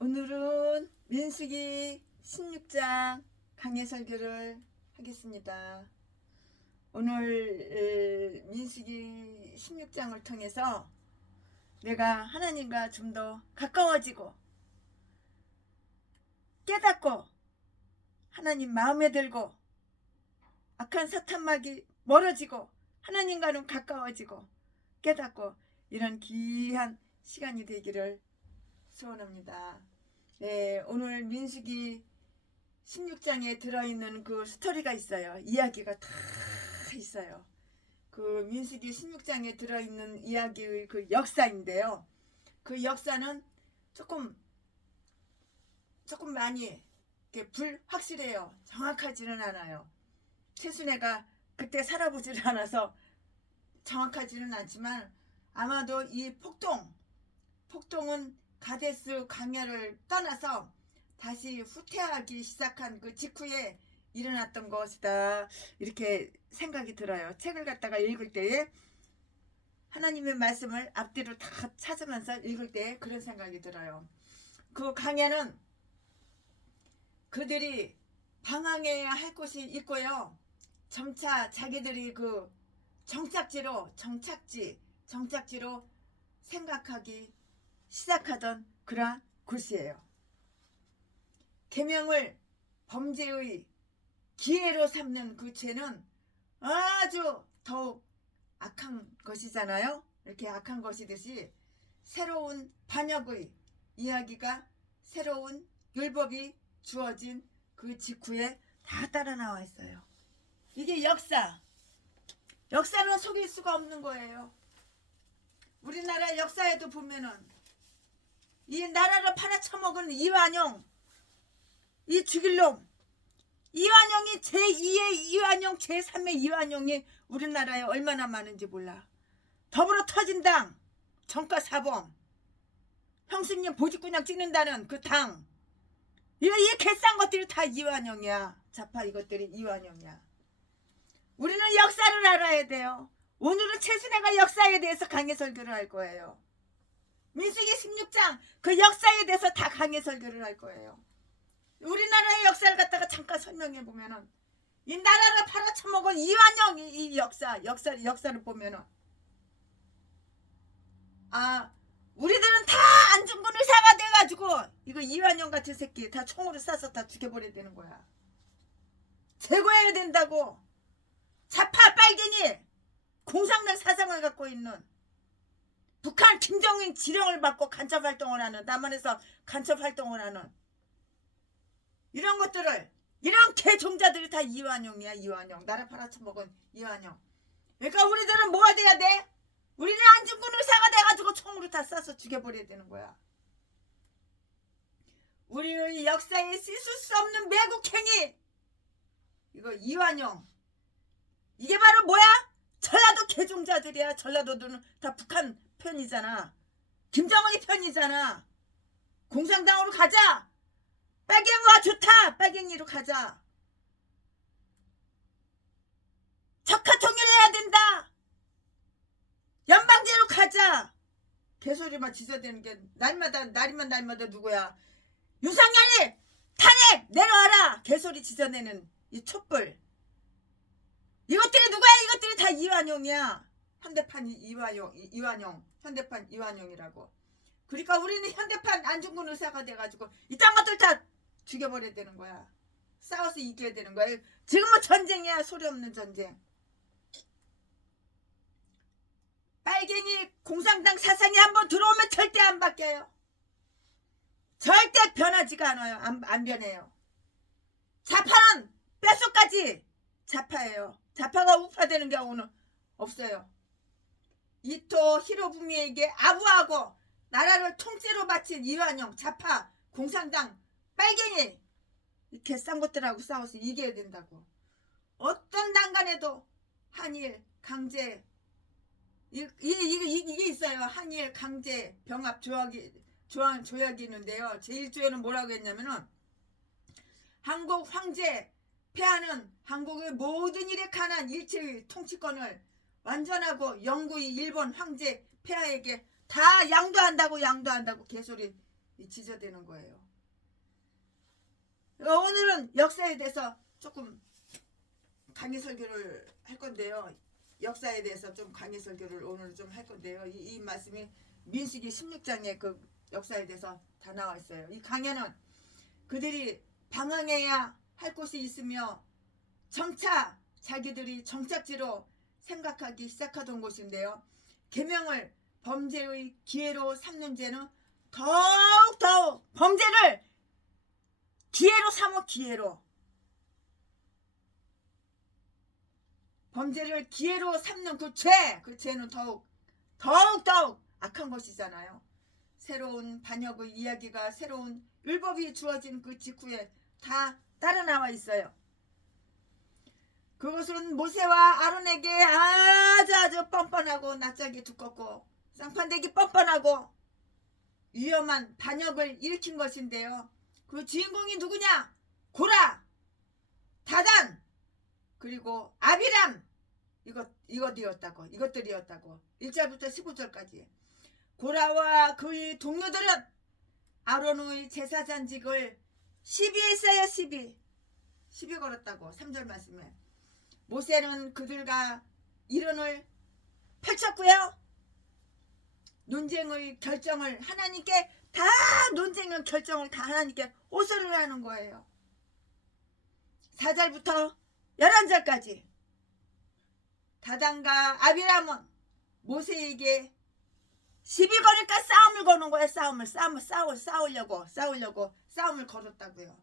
오늘은 민수기 16장 강해 설교를 하겠습니다. 오늘 민수기 16장을 통해서 내가 하나님과 좀 더 가까워지고 깨닫고 하나님 마음에 들고 악한 사탄막이 멀어지고 하나님과는 가까워지고 깨닫고 이런 귀한 시간이 되기를 소원합니다. 네, 오늘 민수기 16장에 들어있는 그 스토리가 있어요. 이야기가 다 있어요. 그 민수기 16장에 들어있는 이야기의 그 역사인데요. 그 역사는 조금 많이 불확실해요. 정확하지는 않아요. 최순애가 그때 살아보지를 않아서 정확하지는 않지만 아마도 이 폭동은 가데스 광야를 떠나서 다시 후퇴하기 시작한 그 직후에 일어났던 것이다, 이렇게 생각이 들어요. 책을 갖다가 읽을 때에 하나님의 말씀을 앞뒤로 다 찾으면서 읽을 때에 그런 생각이 들어요. 그 광야는 그들이 방황해야 할 곳이 있고요, 점차 자기들이 그 정착지로 생각하기 시작하던 그러한 곳이에요. 계명을 범죄의 기회로 삼는 그 죄는 아주 더욱 악한 것이잖아요. 이렇게 악한 것이듯이 새로운 반역의 이야기가, 새로운 율법이 주어진 그 직후에 다 따라 나와 있어요. 이게 역사는 속일 수가 없는 거예요. 우리나라 역사에도 보면은 이 나라를 팔아쳐먹은 이완용, 이 죽일 놈, 이완용이 제2의 이완용, 제3의 이완용이 우리나라에 얼마나 많은지 몰라. 더불어 터진당, 정가사범, 형수님 보직군장 찍는다는 그 당, 이 개싼 것들이 다 이완용이야. 좌파 이것들이 이완용이야. 우리는 역사를 알아야 돼요. 오늘은 최순애가 역사에 대해서 강해 설교를 할 거예요. 민수기 16장 그 역사에 대해서 다 강해 설교를 할 거예요. 우리나라의 역사를 갖다가 잠깐 설명해 보면은 이 나라를 팔아쳐먹은 이완용, 이 역사를 보면은 우리들은 다 안중근 의사가 돼가지고 이거 이완용 같은 새끼 다 총으로 쏴서 다 죽여버려야 되는 거야. 제거해야 된다고. 좌파 빨갱이 공산당 사상을 갖고 있는, 북한 김정은 지령을 받고 간첩 활동을 하는, 남한에서 간첩 활동을 하는 이런 것들을, 이런 개종자들이 다 이완용이야. 이완용, 나라 팔아쳐먹은 이완용. 그러니까 우리들은 뭐가 돼야 돼? 우리는 안중근 의사가 돼가지고 총으로 다 쏴서 죽여버려야 되는 거야. 우리의 역사에 씻을 수 없는 매국행위, 이거 이완용, 이게 바로 뭐야? 전라도 개종자들이야. 전라도들은 다 북한 편이잖아. 김정은이 편이잖아. 공산당으로 가자. 빨갱이와 좋다. 빨갱이로 가자. 적화 통일해야 된다. 연방제로 가자. 개소리만 지저대는 게 날마다 누구야? 윤석열이 탄핵 내려와라. 개소리 지저내는 이 촛불. 이것들이 누구야? 이것들이 다 이완용이야. 현대판 이완용, 현대판 이완용이라고. 그러니까 우리는 현대판 안중근 의사가 돼가지고 이딴 것들 다 죽여버려야 되는 거야. 싸워서 이겨야 되는 거야. 지금은 전쟁이야. 소리 없는 전쟁. 빨갱이 공산당 사상이 한번 들어오면 절대 안 바뀌어요. 절대 변하지가 않아요. 안 변해요. 좌파는 뼛속까지 좌파예요. 좌파가 우파되는 경우는 없어요. 이토 히로부미에게 아부하고 나라를 통째로 바친 이완용, 좌파, 공산당, 빨갱이, 이 개싼 것들하고 싸워서 이겨야 된다고. 어떤 난간에도 한일 강제, 이게 있어요. 한일 강제 병합 조약이 있는데요. 제1조에는 뭐라고 했냐면은, 한국 황제 폐하는 한국의 모든 일에 관한 일체의 통치권을 완전하고 영구히 일본 황제 폐하에게 다 양도한다고 개소리 지저대는 거예요. 오늘은 역사에 대해서 조금 강의 설교를 할 건데요. 역사에 대해서 좀 강의 설교를 오늘 좀 할 건데요. 이 말씀이 민수기 16장에 그 역사에 대해서 다 나와 있어요. 이 강해는 그들이 방황해야 할 곳이 있으며 점차 자기들이 정착지로 생각하기 시작하던 곳인데요. 계명을 범죄의 기회로 삼는 죄는 더욱 범죄를 기회로 삼어 기회로 범죄를 기회로 삼는 그 죄는 더욱 악한 것이잖아요. 새로운 반역의 이야기가 새로운 율법이 주어진 그 직후에 다 따라 나와 있어요. 그것은 모세와 아론에게 아주 뻔뻔하고 낯짝이 두껍고 쌍판대기 뻔뻔하고 위험한 반역을 일으킨 것인데요. 그 주인공이 누구냐? 고라, 다단, 그리고 아비람, 이것들이었다고 1절부터 15절까지. 고라와 그의 동료들은 아론의 제사장직을 시비했어요. 시비 걸었다고 3절 말씀에. 모세는 그들과 이론을 펼쳤고요. 논쟁의 결정을 하나님께 다 호소를 하는 거예요. 4절부터 11절까지. 다단과 아비람은 모세에게 시비 걸을까 싸움을 거는 거예요. 싸우려고 싸움을 걸었다고요.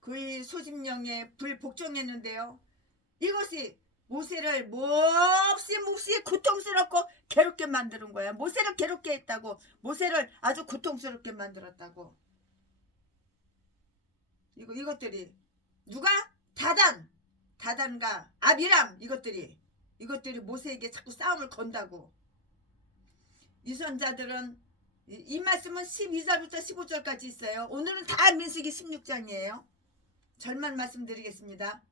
그의 소집령에 불복종했는데요. 이것이 모세를 몹시 고통스럽고 괴롭게 만드는 거야. 모세를 괴롭게 했다고. 모세를 아주 고통스럽게 만들었다고. 이것들이 누가? 다단과 아비람 이것들이 모세에게 자꾸 싸움을 건다고. 유선자들은 이 말씀은 12절부터 15절까지 있어요. 오늘은 다 민수기 16장이에요. 절만 말씀드리겠습니다.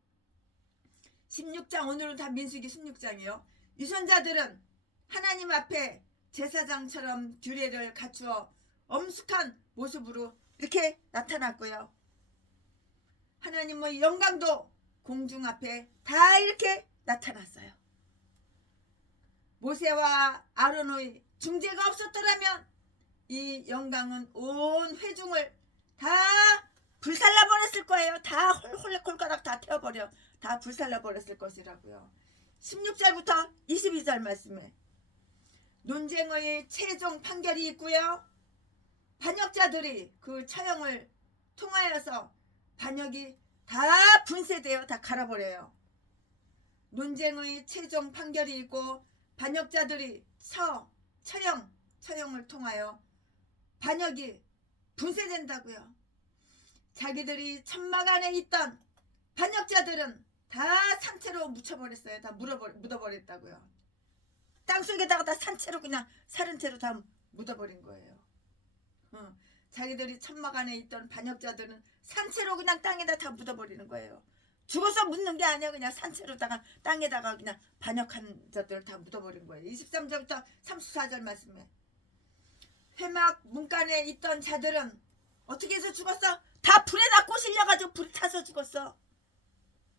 16장 오늘은 다 민수기 16장이에요. 유선자들은 하나님 앞에 제사장처럼 규례를 갖추어 엄숙한 모습으로 이렇게 나타났고요. 하나님의 영광도 공중 앞에 다 이렇게 나타났어요. 모세와 아론의 중재가 없었더라면 이 영광은 온 회중을 다 불살라 버렸을 거예요. 다 홀레콜가락 다 태워버려 다 불살라 버렸을 것이라고요. 16절부터 22절 말씀에 논쟁의 최종 판결이 있고요. 반역자들이 그 처형을 통하여서 반역이 다 분쇄되어 다 갈아버려요. 논쟁의 최종 판결이 있고 반역자들이 처형을 통하여 반역이 분쇄된다고요. 자기들이 천막 안에 있던 반역자들은 다 산채로 묻혀버렸어요. 다 묻어버렸다고요. 땅속에다가 다 산채로 그냥 사른 채로 다 묻어버린 거예요. 자기들이 천막 안에 있던 반역자들은 산채로 그냥 땅에다 다 묻어버리는 거예요. 죽어서 묻는 게 아니야. 그냥 산채로다가 땅에다가 그냥 반역한 자들을 다 묻어버린 거예요. 23절부터 34절 말씀에 회막 문간에 있던 자들은 어떻게 해서 죽었어? 다 불에다 꼬실려가지고 불이 타서 죽었어.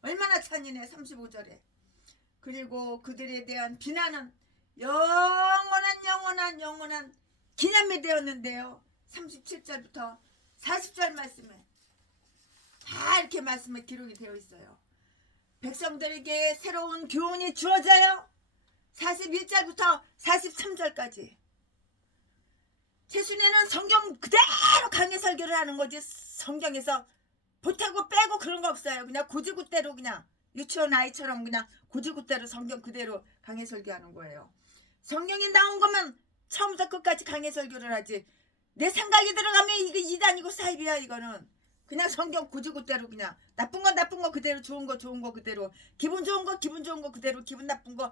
얼마나 잔인해. 35절에 그리고 그들에 대한 비난은 영원한 기념이 되었는데요. 37절부터 40절 말씀에 다 이렇게 말씀에 기록이 되어 있어요. 백성들에게 새로운 교훈이 주어져요. 41절부터 43절까지. 최순애는 성경 그대로 강의 설교를 하는 거지. 성경에서 보태고 빼고 그런 거 없어요. 그냥 고지굿대로 그냥 유치원 아이처럼 그냥 고지굿대로 성경 그대로 강의 설교하는 거예요. 성경이 나온 거면 처음부터 끝까지 강의 설교를 하지. 내 생각이 들어가면 이게 이단이고 사입이야. 이거는 그냥 성경 고지굿대로 그냥 나쁜 거 그대로 좋은 거 그대로 기분 좋은 거 그대로 기분 나쁜 거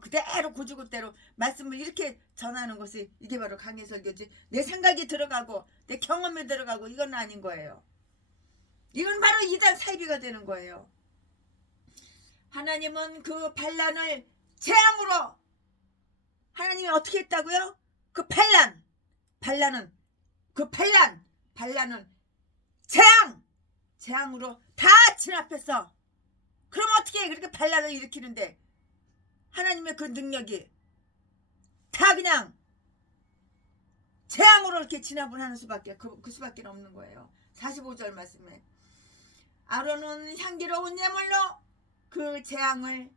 그대로 고지굿대로 말씀을 이렇게 전하는 것이 이게 바로 강의 설교지. 내 생각이 들어가고 내 경험이 들어가고 이건 아닌 거예요. 이건 바로 이단 사이비가 되는 거예요. 하나님은 그 반란을 재앙으로 하나님이 어떻게 했다고요? 그 반란은 그 반란은 재앙으로 다 진압했어. 그럼 어떻게 해? 그렇게 반란을 일으키는데 하나님의 그 능력이 다 그냥 재앙으로 이렇게 진압을 하는 수밖에 그 수밖에 없는 거예요. 45절 말씀에 아론은 향기로운 예물로 그 재앙을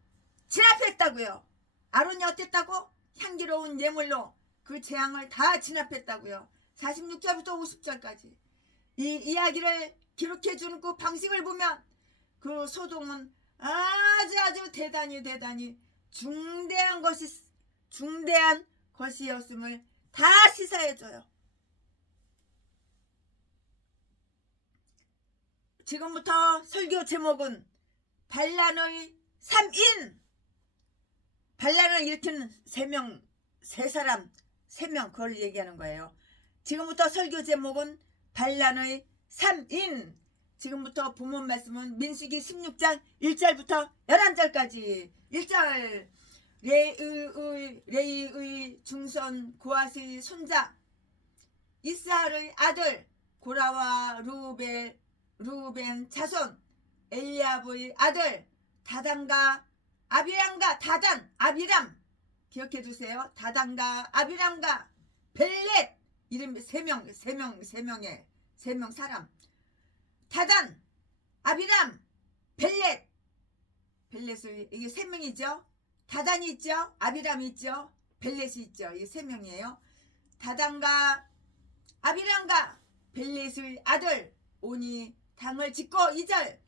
진압했다고요. 아론이 어땠다고? 향기로운 예물로 그 재앙을 다 진압했다고요. 46절부터 50절까지 이 이야기를 기록해 주는 그 방식을 보면 그 소동은 아주 대단히 중대한 것이었음을 다 시사해줘요. 지금부터 설교 제목은 반란의 3인, 반란을 일으킨 세 사람 그걸 얘기하는 거예요. 지금부터 설교 제목은 반란의 3인. 지금부터 본문 말씀은 민수기 16장 1절부터 11절까지. 1절 레이의 중손 고앗의 손자 이스할의 아들 고라와 루벤 자손 엘리압의 아들 다단과 아비람 기억해 두세요. 다단과 아비람과 벨렛 이름 세 명의 사람 다단 아비람 벨렛을 이게 세 명이죠. 다단이 있죠. 아비람이 있죠. 벨렛이 있죠. 이게 세 명이에요. 다단과 아비람과 벨렛의 아들 온이 당을 짓고 2절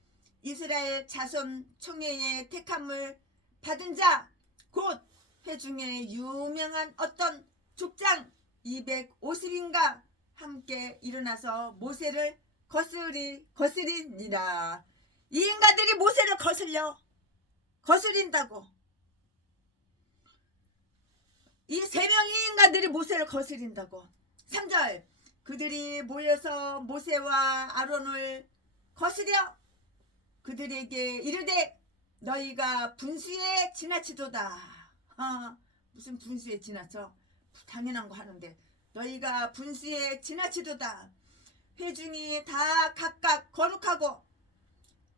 이스라엘 자손 총회의 택함을 받은 자 곧 회중에 유명한 어떤 족장 250인가 함께 일어나서 모세를 거스리니라. 이 인간들이 모세를 거스린다고. 이 세 명의 인간들이 모세를 거스린다고. 3절 그들이 모여서 모세와 아론을 거스려 그들에게 이르되 너희가 분수에 지나치도다. 무슨 분수에 지나쳐? 당연한 거 하는데 너희가 분수에 지나치도다. 회중이 다 각각 거룩하고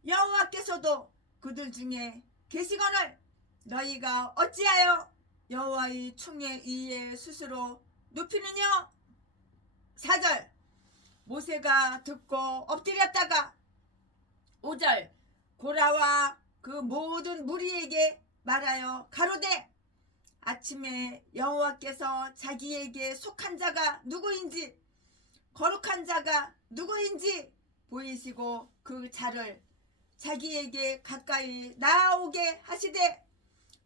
여호와께서도 그들 중에 계시거늘 너희가 어찌하여 여호와의 총회 위에 스스로 눕히느냐. 4절 모세가 듣고 엎드렸다가 5절 고라와 그 모든 무리에게 말하여 가로되 아침에 여호와께서 자기에게 속한 자가 누구인지 거룩한 자가 누구인지 보이시고 그 자를 자기에게 가까이 나오게 하시되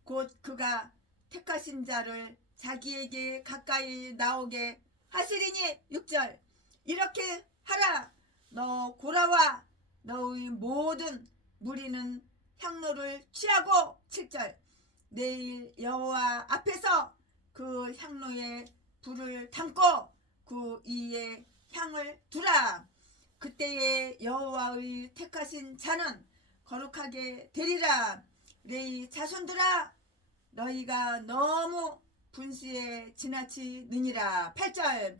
곧 그가 택하신 자를 자기에게 가까이 나오게 하시리니. 6절 이렇게 하라. 너 고라와 너의 모든 무리는 향로를 취하고. 7절 내일 여호와 앞에서 그 향로에 불을 담고 그 위에 향을 두라. 그때에 여호와의 택하신 자는 거룩하게 되리라. 레이 자손들아 너희가 너무 분수에 지나치느니라. 8절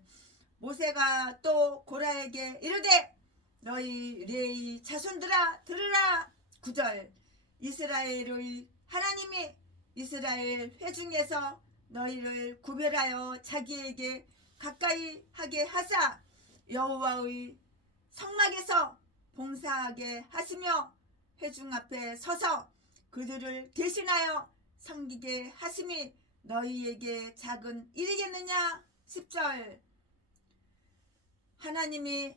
모세가 또 고라에게 이르되 너희 레이 자손들아 들으라. 9절 이스라엘의 하나님이 이스라엘 회중에서 너희를 구별하여 자기에게 가까이 하게 하사 여호와의 성막에서 봉사하게 하시며 회중 앞에 서서 그들을 대신하여 섬기게 하심이 너희에게 작은 일이겠느냐. 10절 하나님이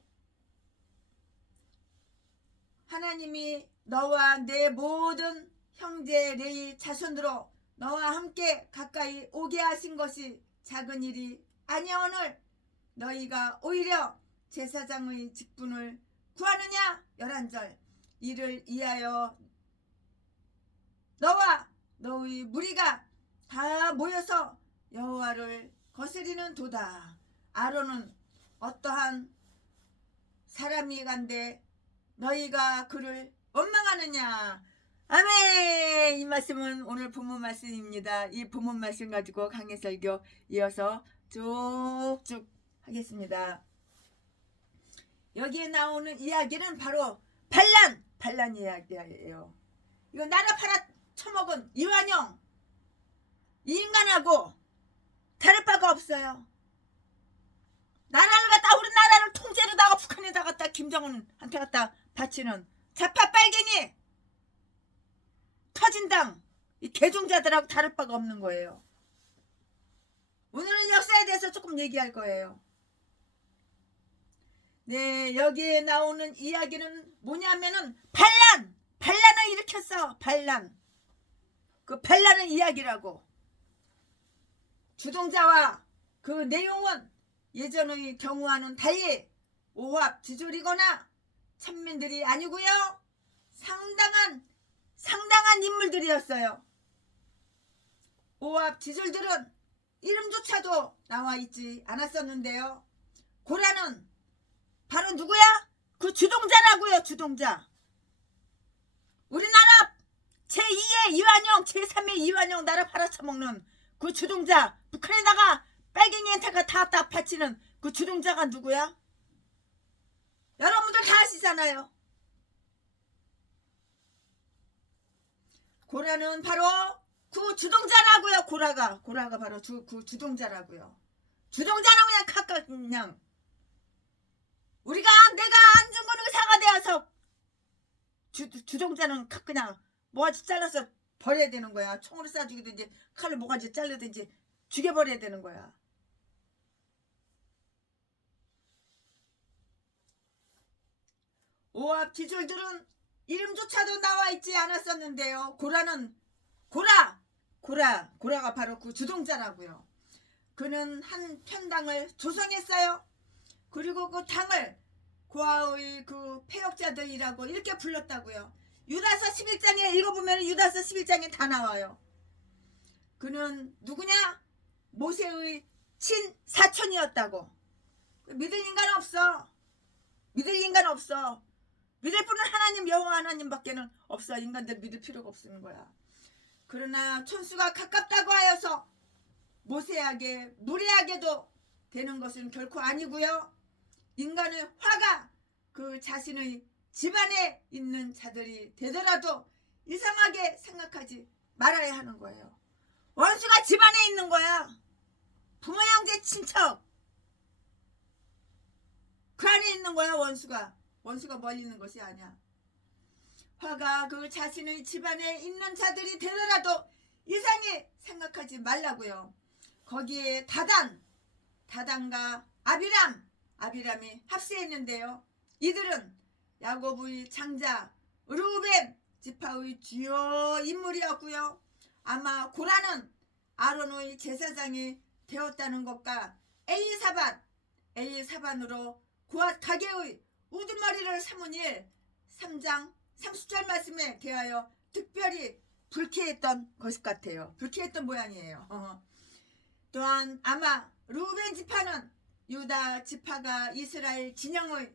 너와 내 모든 형제 레위 자손으로 너와 함께 가까이 오게 하신 것이 작은 일이 아니오늘 너희가 오히려 제사장의 직분을 구하느냐. 11절 이를 위하여 너와 너의 무리가 다 모여서 여호와를 거스리는 도다. 아론은 어떠한 사람이 간데 너희가 그를 원망하느냐. 아멘. 이 말씀은 오늘 본문 말씀입니다. 이 본문 말씀 가지고 강해설교 이어서 쭉쭉 하겠습니다. 여기에 나오는 이야기는 바로 반란 이야기예요. 이거 나라 팔아쳐먹은 이완용 이 인간하고 다를 바가 없어요. 나라를 갖다 우리나라를 통째로다가 북한에다 갖다 김정은한테 갖다 바치는 좌파 빨갱이 터진당 이 개종자들하고 다를 바가 없는 거예요. 오늘은 역사에 대해서 조금 얘기할 거예요. 네, 여기에 나오는 이야기는 뭐냐면은 반란을 일으켰어. 반란. 그 반란의 이야기라고. 주동자와 그 내용은 예전의 경우와는 달리 오합지졸이거나 천민들이 아니고요. 상당한 인물들이었어요. 오합지졸들은 이름조차도 나와 있지 않았었는데요. 고라는 바로 누구야? 그 주동자라고요. 주동자. 우리나라 제2의 이완용, 제3의 이완용 나라 팔아쳐먹는 그 주동자, 북한에다가 빨갱이한테가 다 바치는 그 주동자가 누구야? 여러분들 다 아시잖아요. 고라는 바로 그 주동자라고요. 고라가 바로 그 주동자라고요. 주동자는 그냥 각각 그냥 내가 안중근 의사가 되어서 주동자는 그냥 모가지 잘라서 버려야 되는 거야. 총으로 쏴 죽이든지 칼로 모가지 자르든지 죽여버려야 되는 거야. 오합지졸들은 이름조차도 나와 있지 않았었는데요. 고라가 바로 그 주동자라고요. 그는 한 편당을 조성했어요. 그리고 그 당을 고아의 그 폐역자들이라고 이렇게 불렀다고요. 유다서 11장에 읽어보면 유다서 11장에 다 나와요. 그는 누구냐? 모세의 친사촌이었다고. 믿을 인간 없어. 믿을 분은 하나님 여호와 하나님밖에는 없어. 인간들 믿을 필요가 없는 거야. 그러나 천수가 가깝다고 하여서 모세에게 무례하게도 되는 것은 결코 아니고요. 인간의 화가 그 자신의 집안에 있는 자들이 되더라도 이상하게 생각하지 말아야 하는 거예요. 원수가 집안에 있는 거야. 부모 형제 친척 그 안에 있는 거야. 원수가 멀리 있는 것이 아니야. 화가 그 자신의 집안에 있는 자들이 되더라도 이상히 생각하지 말라고요. 거기에 다단과 아비람이 합세했는데요. 이들은 야곱의 장자 르우벤 지파의 주요 인물이었고요. 아마 고라는 아론의 제사장이 되었다는 것과 엘리사반으로 고앗 가게의 우두머리를 삼은 일 3장 30절 말씀에 대하여 특별히 불쾌했던 것 같아요. 불쾌했던 모양이에요. 또한 아마 르우벤 지파는 유다 지파가 이스라엘 진영의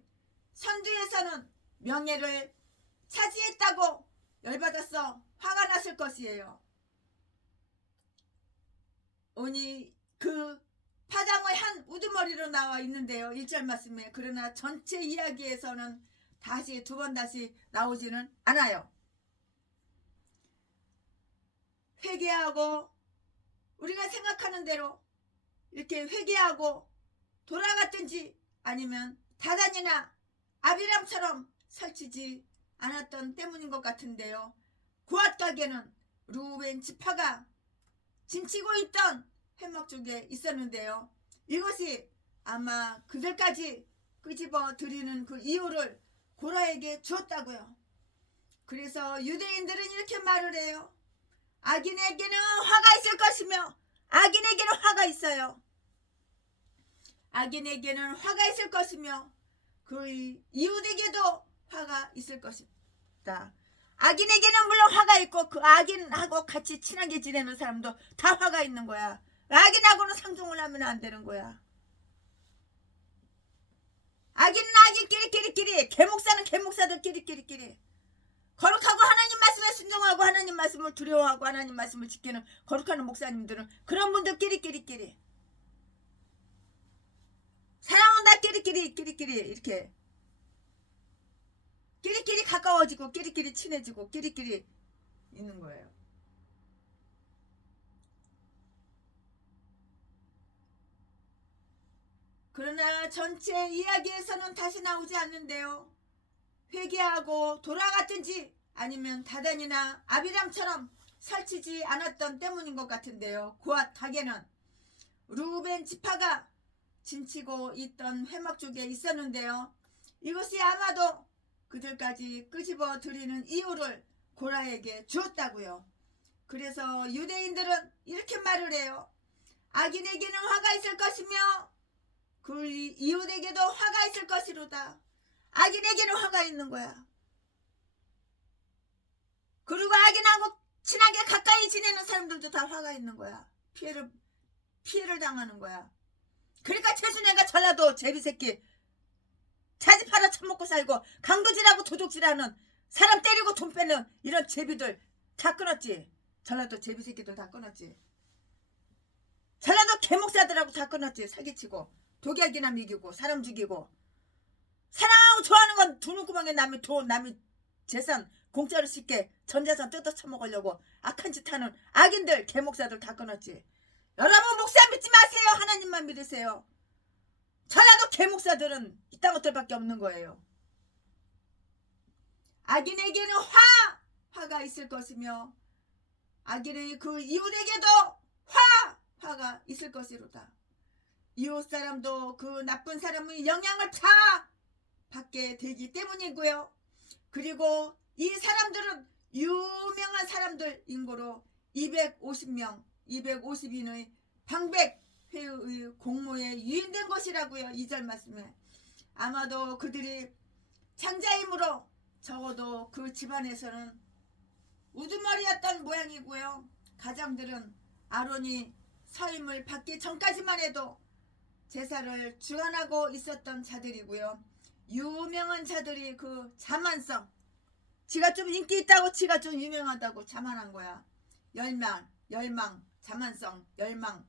선두에서는 명예를 차지했다고 열받았어 화가 났을 것이에요. 오니 그 파당의 한 우두머리로 나와 있는데요. 1절 말씀에. 그러나 전체 이야기에서는 두 번 다시 나오지는 않아요. 회개하고 우리가 생각하는 대로 이렇게 회개하고 돌아갔든지 아니면 다단이나 아비람처럼 설치지 않았던 때문인 것 같은데요. 고앗 가게는 르우벤 지파가 짐치고 있던 회막 쪽에 있었는데요. 이것이 아마 그들까지 끄집어 들이는 그 이유를 고라에게 주었다고요. 그래서 유대인들은 이렇게 말을 해요. 악인에게는 화가 있을 것이며 악인에게는 화가 있어요. 악인에게는 화가 있을 것이며 그 이웃에게도 화가 있을 것이다. 악인에게는 물론 화가 있고 그 악인하고 같이 친하게 지내는 사람도 다 화가 있는 거야. 악인하고는 상종을 하면 안 되는 거야. 악인은 악인끼리, 개목사는 개목사들끼리 거룩하고 하나님 말씀에 순종하고 하나님 말씀을 두려워하고 하나님 말씀을 지키는 거룩한 목사님들은 그런 분들끼리 사랑은 다 끼리끼리 이렇게 끼리끼리 가까워지고 끼리끼리 친해지고 끼리끼리 있는 거예요. 그러나 전체 이야기에서는 다시 나오지 않는데요. 회개하고 돌아갔든지 아니면 다단이나 아비람처럼 살치지 않았던 때문인 것 같은데요. 고앗 가게는 루벤 지파가 진치고 있던 회막 쪽에 있었는데요. 이것이 아마도 그들까지 끄집어 들이는 이유를 고라에게 주었다고요. 그래서 유대인들은 이렇게 말을 해요. 악인에게는 화가 있을 것이며 그 이웃에게도 화가 있을 것이로다. 악인에게는 화가 있는 거야. 그리고 악인하고 친하게 가까이 지내는 사람들도 다 화가 있는 거야. 피해를 당하는 거야. 그러니까 최순애가 전라도 제비새끼 자지 팔아 처먹고 살고 강도질하고 도둑질하는 사람 때리고 돈 빼는 이런 제비들 다 끊었지. 전라도 제비새끼들 다 끊었지. 전라도 개목사들하고 다 끊었지. 사기치고 독약이나 미기고 사람 죽이고 사랑하고 좋아하는 건 두 눈구멍에 남의 돈 남의 재산 공짜로 쉽게 전재산 뜯어 처먹으려고 악한 짓 하는 악인들 개목사들 다 끊었지. 여러분 목사 믿지 마세요. 하나님만 믿으세요. 전라도 개목사들은 이딴 것들밖에 없는 거예요. 악인에게는 화가 있을 것이며 악인의 그 이웃에게도 화가 있을 것이로다. 이웃 사람도 그 나쁜 사람의 영향을 다 받게 되기 때문이고요. 그리고 이 사람들은 유명한 사람들 인구로 250명, 250인의 방백회의 공모에 유인된 것이라고요. 2절 말씀에. 아마도 그들이 장자이므로 적어도 그 집안에서는 우두머리였던 모양이고요. 가장들은 아론이 서임을 받기 전까지만 해도 제사를 주관하고 있었던 자들이고요. 유명한 자들이 그 자만성, 지가 좀 인기 있다고 지가 좀 유명하다고 자만한 거야. 열망, 자만성, 열망,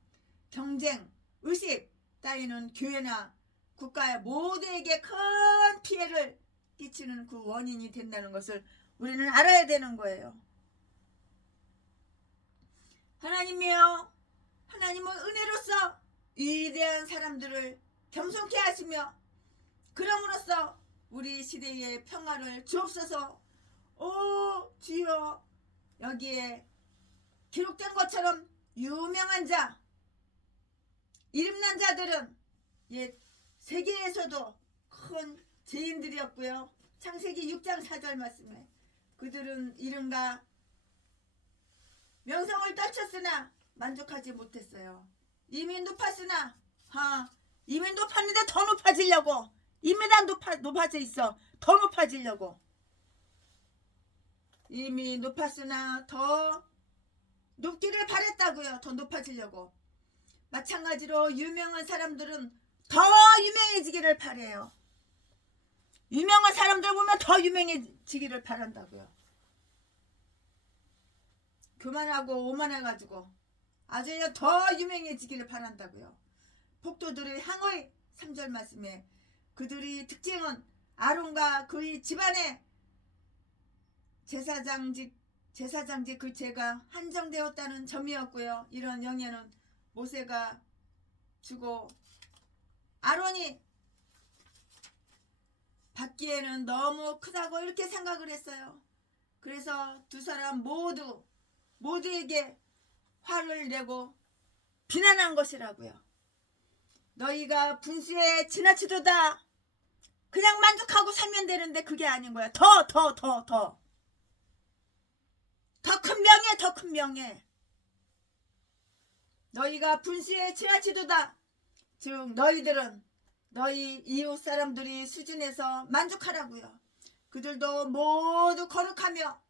경쟁, 의식 따위는 교회나 국가 모두에게 큰 피해를 끼치는 그 원인이 된다는 것을 우리는 알아야 되는 거예요. 하나님이요, 하나님은 은혜로서 위대한 사람들을 겸손케 하시며 그럼으로써 우리 시대의 평화를 주옵소서. 오 주여, 여기에 기록된 것처럼 유명한 자, 이름난 자들은 옛 세계에서도 큰 죄인들이었고요. 창세기 6장 4절 말씀에 그들은 이름과 명성을 떨쳤으나 만족하지 못했어요. 이미 높았으나 이미 높았는데 더 높아지려고, 이미 다 높아져 있어. 더 높아지려고. 이미 높았으나 더 높기를 바랬다고요. 더 높아지려고. 마찬가지로 유명한 사람들은 더 유명해지기를 바래요. 유명한 사람들 보면 더 유명해지기를 바란다고요. 교만하고 오만해가지고 아주 더 유명해지기를 바란다고요. 폭도들의 항의 3절 말씀에 그들의 특징은 아론과 그의 집안의 제사장직 그 죄가 한정되었다는 점이었고요. 이런 영예는 모세가 주고 아론이 받기에는 너무 크다고 이렇게 생각을 했어요. 그래서 두 사람 모두에게 화를 내고 비난한 것이라고요. 너희가 분수에 지나치도다. 그냥 만족하고 살면 되는데 그게 아닌 거야. 더 큰 명예, 더 큰 명예. 너희가 분수에 지나치도다. 즉 너희들은 너희 이웃 사람들이 수준에서 만족하라고요. 그들도 모두 거룩하며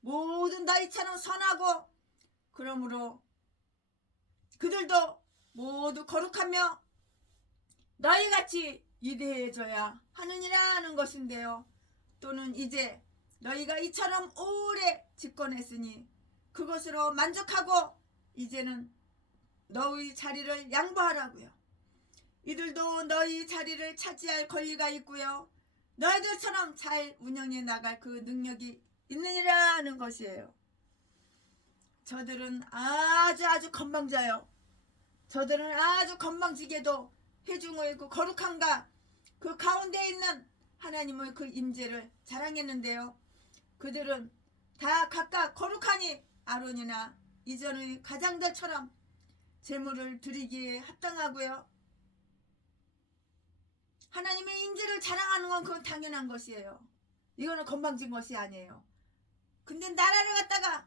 모두 너희처럼 선하고 그러므로 그들도 모두 거룩하며 너희같이 위대해져야 하느니라 것인데요. 또는 이제 너희가 이처럼 오래 집권했으니 그것으로 만족하고 이제는 너희 자리를 양보하라고요. 이들도 너희 자리를 차지할 권리가 있고요. 너희들처럼 잘 운영해 나갈 그 능력이 있느니라는 것이에요. 저들은 아주 건방져요. 저들은 아주 건방지게도 회중의 그 거룩함과 그 가운데 있는 하나님의 그 임재를 자랑했는데요. 그들은 다 각각 거룩하니 아론이나 이전의 가장들처럼 제물을 드리기에 합당하고요. 하나님의 임재를 자랑하는 건 그건 당연한 것이에요. 이거는 건방진 것이 아니에요. 근데 나라를 갖다가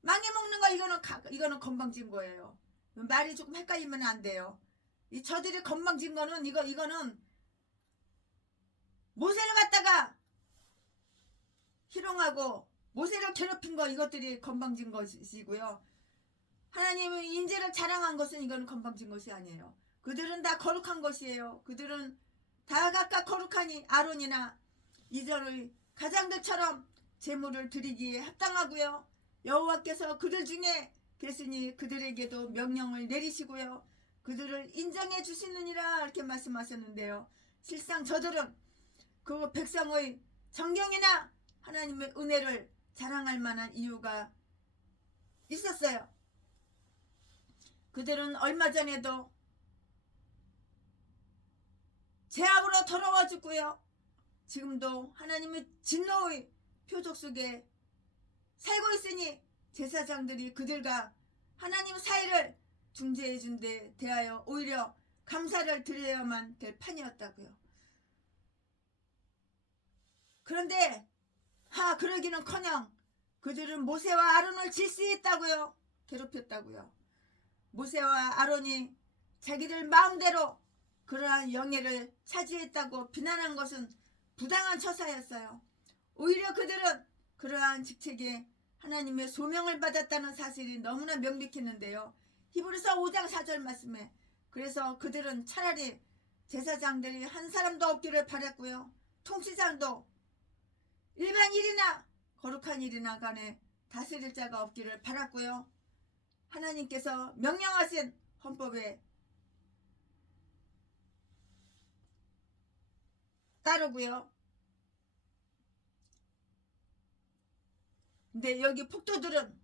망해먹는 거 이거는 건방진 거예요. 말이 조금 헷갈리면 안 돼요. 이 저들이 건방진 거는 이거는 모세를 갖다가 희롱하고 모세를 괴롭힌 거 이것들이 건방진 것이고요. 하나님의 인재를 자랑한 것은 이거는 건방진 것이 아니에요. 그들은 다 거룩한 것이에요. 그들은 다 각각 거룩하니 아론이나 이전의 가장들처럼 제물을 드리기에 합당하고요. 여호와께서 그들 중에 계시니 그들에게도 명령을 내리시고요. 그들을 인정해 주시느니라 이렇게 말씀하셨는데요. 실상 저들은 그 백성의 정경이나 하나님의 은혜를 자랑할 만한 이유가 있었어요. 그들은 얼마 전에도 죄악으로 더러워 죽고요. 지금도 하나님의 진노의 표적 속에 살고 있으니 제사장들이 그들과 하나님 사이를 중재해 준 데 대하여 오히려 감사를 드려야만 될 판이었다고요. 그런데 그러기는커녕 그들은 모세와 아론을 질시했다고요. 괴롭혔다고요. 모세와 아론이 자기들 마음대로 그러한 영예를 차지했다고 비난한 것은 부당한 처사였어요. 오히려 그들은 그러한 직책에 하나님의 소명을 받았다는 사실이 너무나 명백했는데요. 히브리서 5장 4절 말씀에 그래서 그들은 차라리 제사장들이 한 사람도 없기를 바랐고요. 통치장도 일반 일이나 거룩한 일이나 간에 다스릴 자가 없기를 바랐고요. 하나님께서 명령하신 헌법에 따르고요. 근데 여기 폭도들은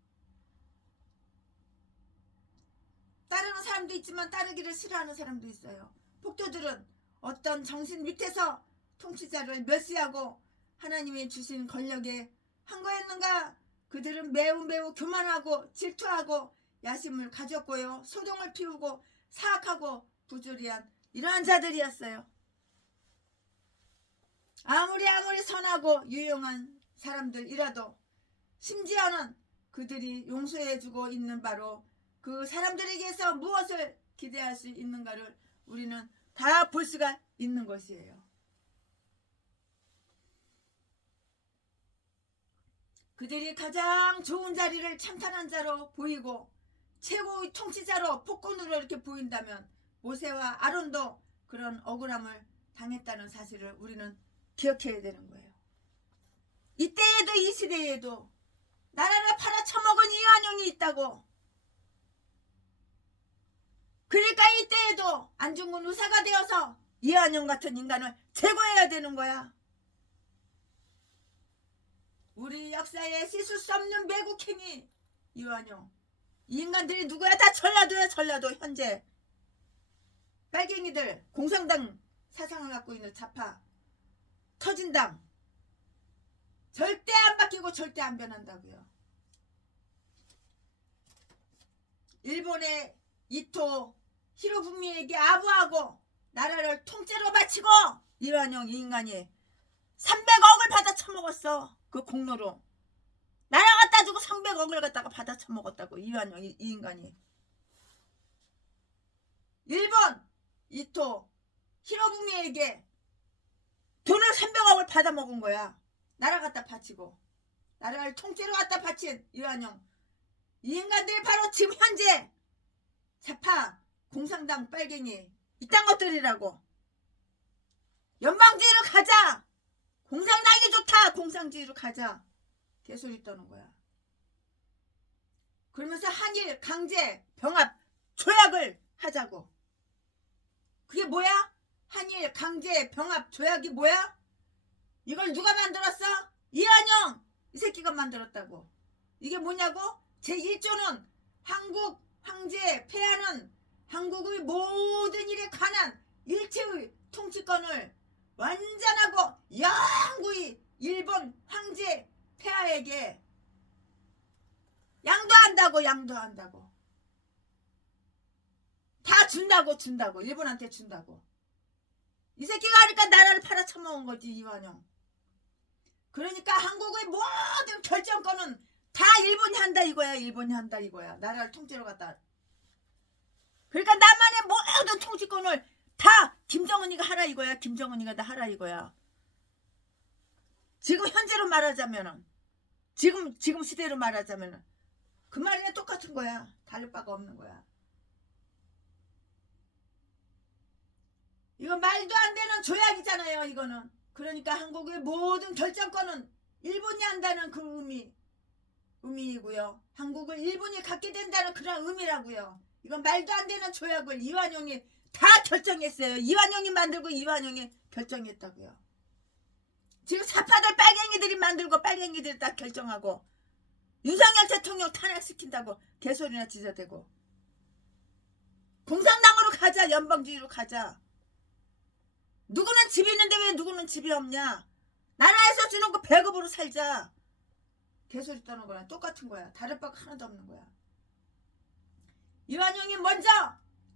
따르는 사람도 있지만 따르기를 싫어하는 사람도 있어요. 폭도들은 어떤 정신 밑에서 통치자를 멸시하고 하나님이 주신 권력에 한 거였는가? 그들은 매우 교만하고 질투하고 야심을 가졌고요. 소동을 피우고 사악하고 부조리한 이러한 자들이었어요. 아무리 선하고 유용한 사람들이라도 심지어는 그들이 용서해주고 있는 바로 그 사람들에게서 무엇을 기대할 수 있는가를 우리는 다 볼 수가 있는 것이에요. 그들이 가장 좋은 자리를 참탄한 자로 보이고 최고의 통치자로 폭군으로 이렇게 보인다면 모세와 아론도 그런 억울함을 당했다는 사실을 우리는 기억해야 되는 거예요. 이때에도 이 시대에도 나라를 팔아쳐먹은 이완용이 있다고. 그러니까 이때에도 안중근 의사가 되어서 이완용 같은 인간을 제거해야 되는 거야. 우리 역사에 씻을 수 없는 매국행위 이완용. 이 인간들이 누구야? 다 전라도야. 전라도 현재 빨갱이들 공산당 사상을 갖고 있는 좌파 터진당 절대 안 바뀌고 절대 안 변한다고요. 일본의 이토 히로부미에게 아부하고 나라를 통째로 바치고 이완용 이 인간이 300억을 받아 처먹었어. 그 공로로 나라 갖다 주고 300억을 갖다가 받아 처먹었다고 이완용 이 인간이. 일본 이토 히로부미에게 돈을 300억을 받아 먹은 거야. 나라 갖다 바치고 나라를 통째로 갖다 바친 이완용 이 인간들이 바로 지금 현재 좌파 공산당 빨갱이 이딴 것들이라고. 연방주의로 가자. 공산당이 좋다. 공산주의로 가자. 개소리 떠는 거야. 그러면서 한일 강제 병합 조약을 하자고. 그게 뭐야? 한일 강제 병합 조약이 뭐야? 이걸 누가 만들었어? 이완용 이 새끼가 만들었다고. 이게 뭐냐고? 제1조는 한국 황제 폐하는 한국의 모든 일에 관한 일체의 통치권을 완전하고 영구히 일본 황제 폐하에게 양도한다고. 다 준다고. 일본한테 준다고. 이 새끼가 하니까 나라를 팔아쳐먹은 거지, 이완용. 그러니까 한국의 모든 결정권은 다 일본이 한다 이거야. 나라를 통째로 갖다. 그러니까 남한의 모든 통치권을 다 김정은이가 하라 이거야. 김정은이가 다 하라 이거야. 지금 현재로 말하자면은, 지금 시대로 말하자면은 그 말이랑 똑같은 거야. 다를 바가 없는 거야. 이거 말도 안 되는 조약이잖아요, 이거는. 그러니까 한국의 모든 결정권은 일본이 한다는 그 의미이고요. 한국을 일본이 갖게 된다는 그런 의미라고요. 이건 말도 안 되는 조약을 이완용이 다 결정했어요. 이완용이 만들고 이완용이 결정했다고요. 지금 사파들 빨갱이들이 만들고 빨갱이들이 다 결정하고 윤석열 대통령 탄핵시킨다고 개소리나 지저대고 공산당으로 가자. 연방주의로 가자. 누구는 집이 있는데 왜 누구는 집이 없냐. 나라에서 주는 거 배급으로 살자. 개소리 떠는 거랑 똑같은 거야. 다를 바가 하나도 없는 거야. 이완용이 먼저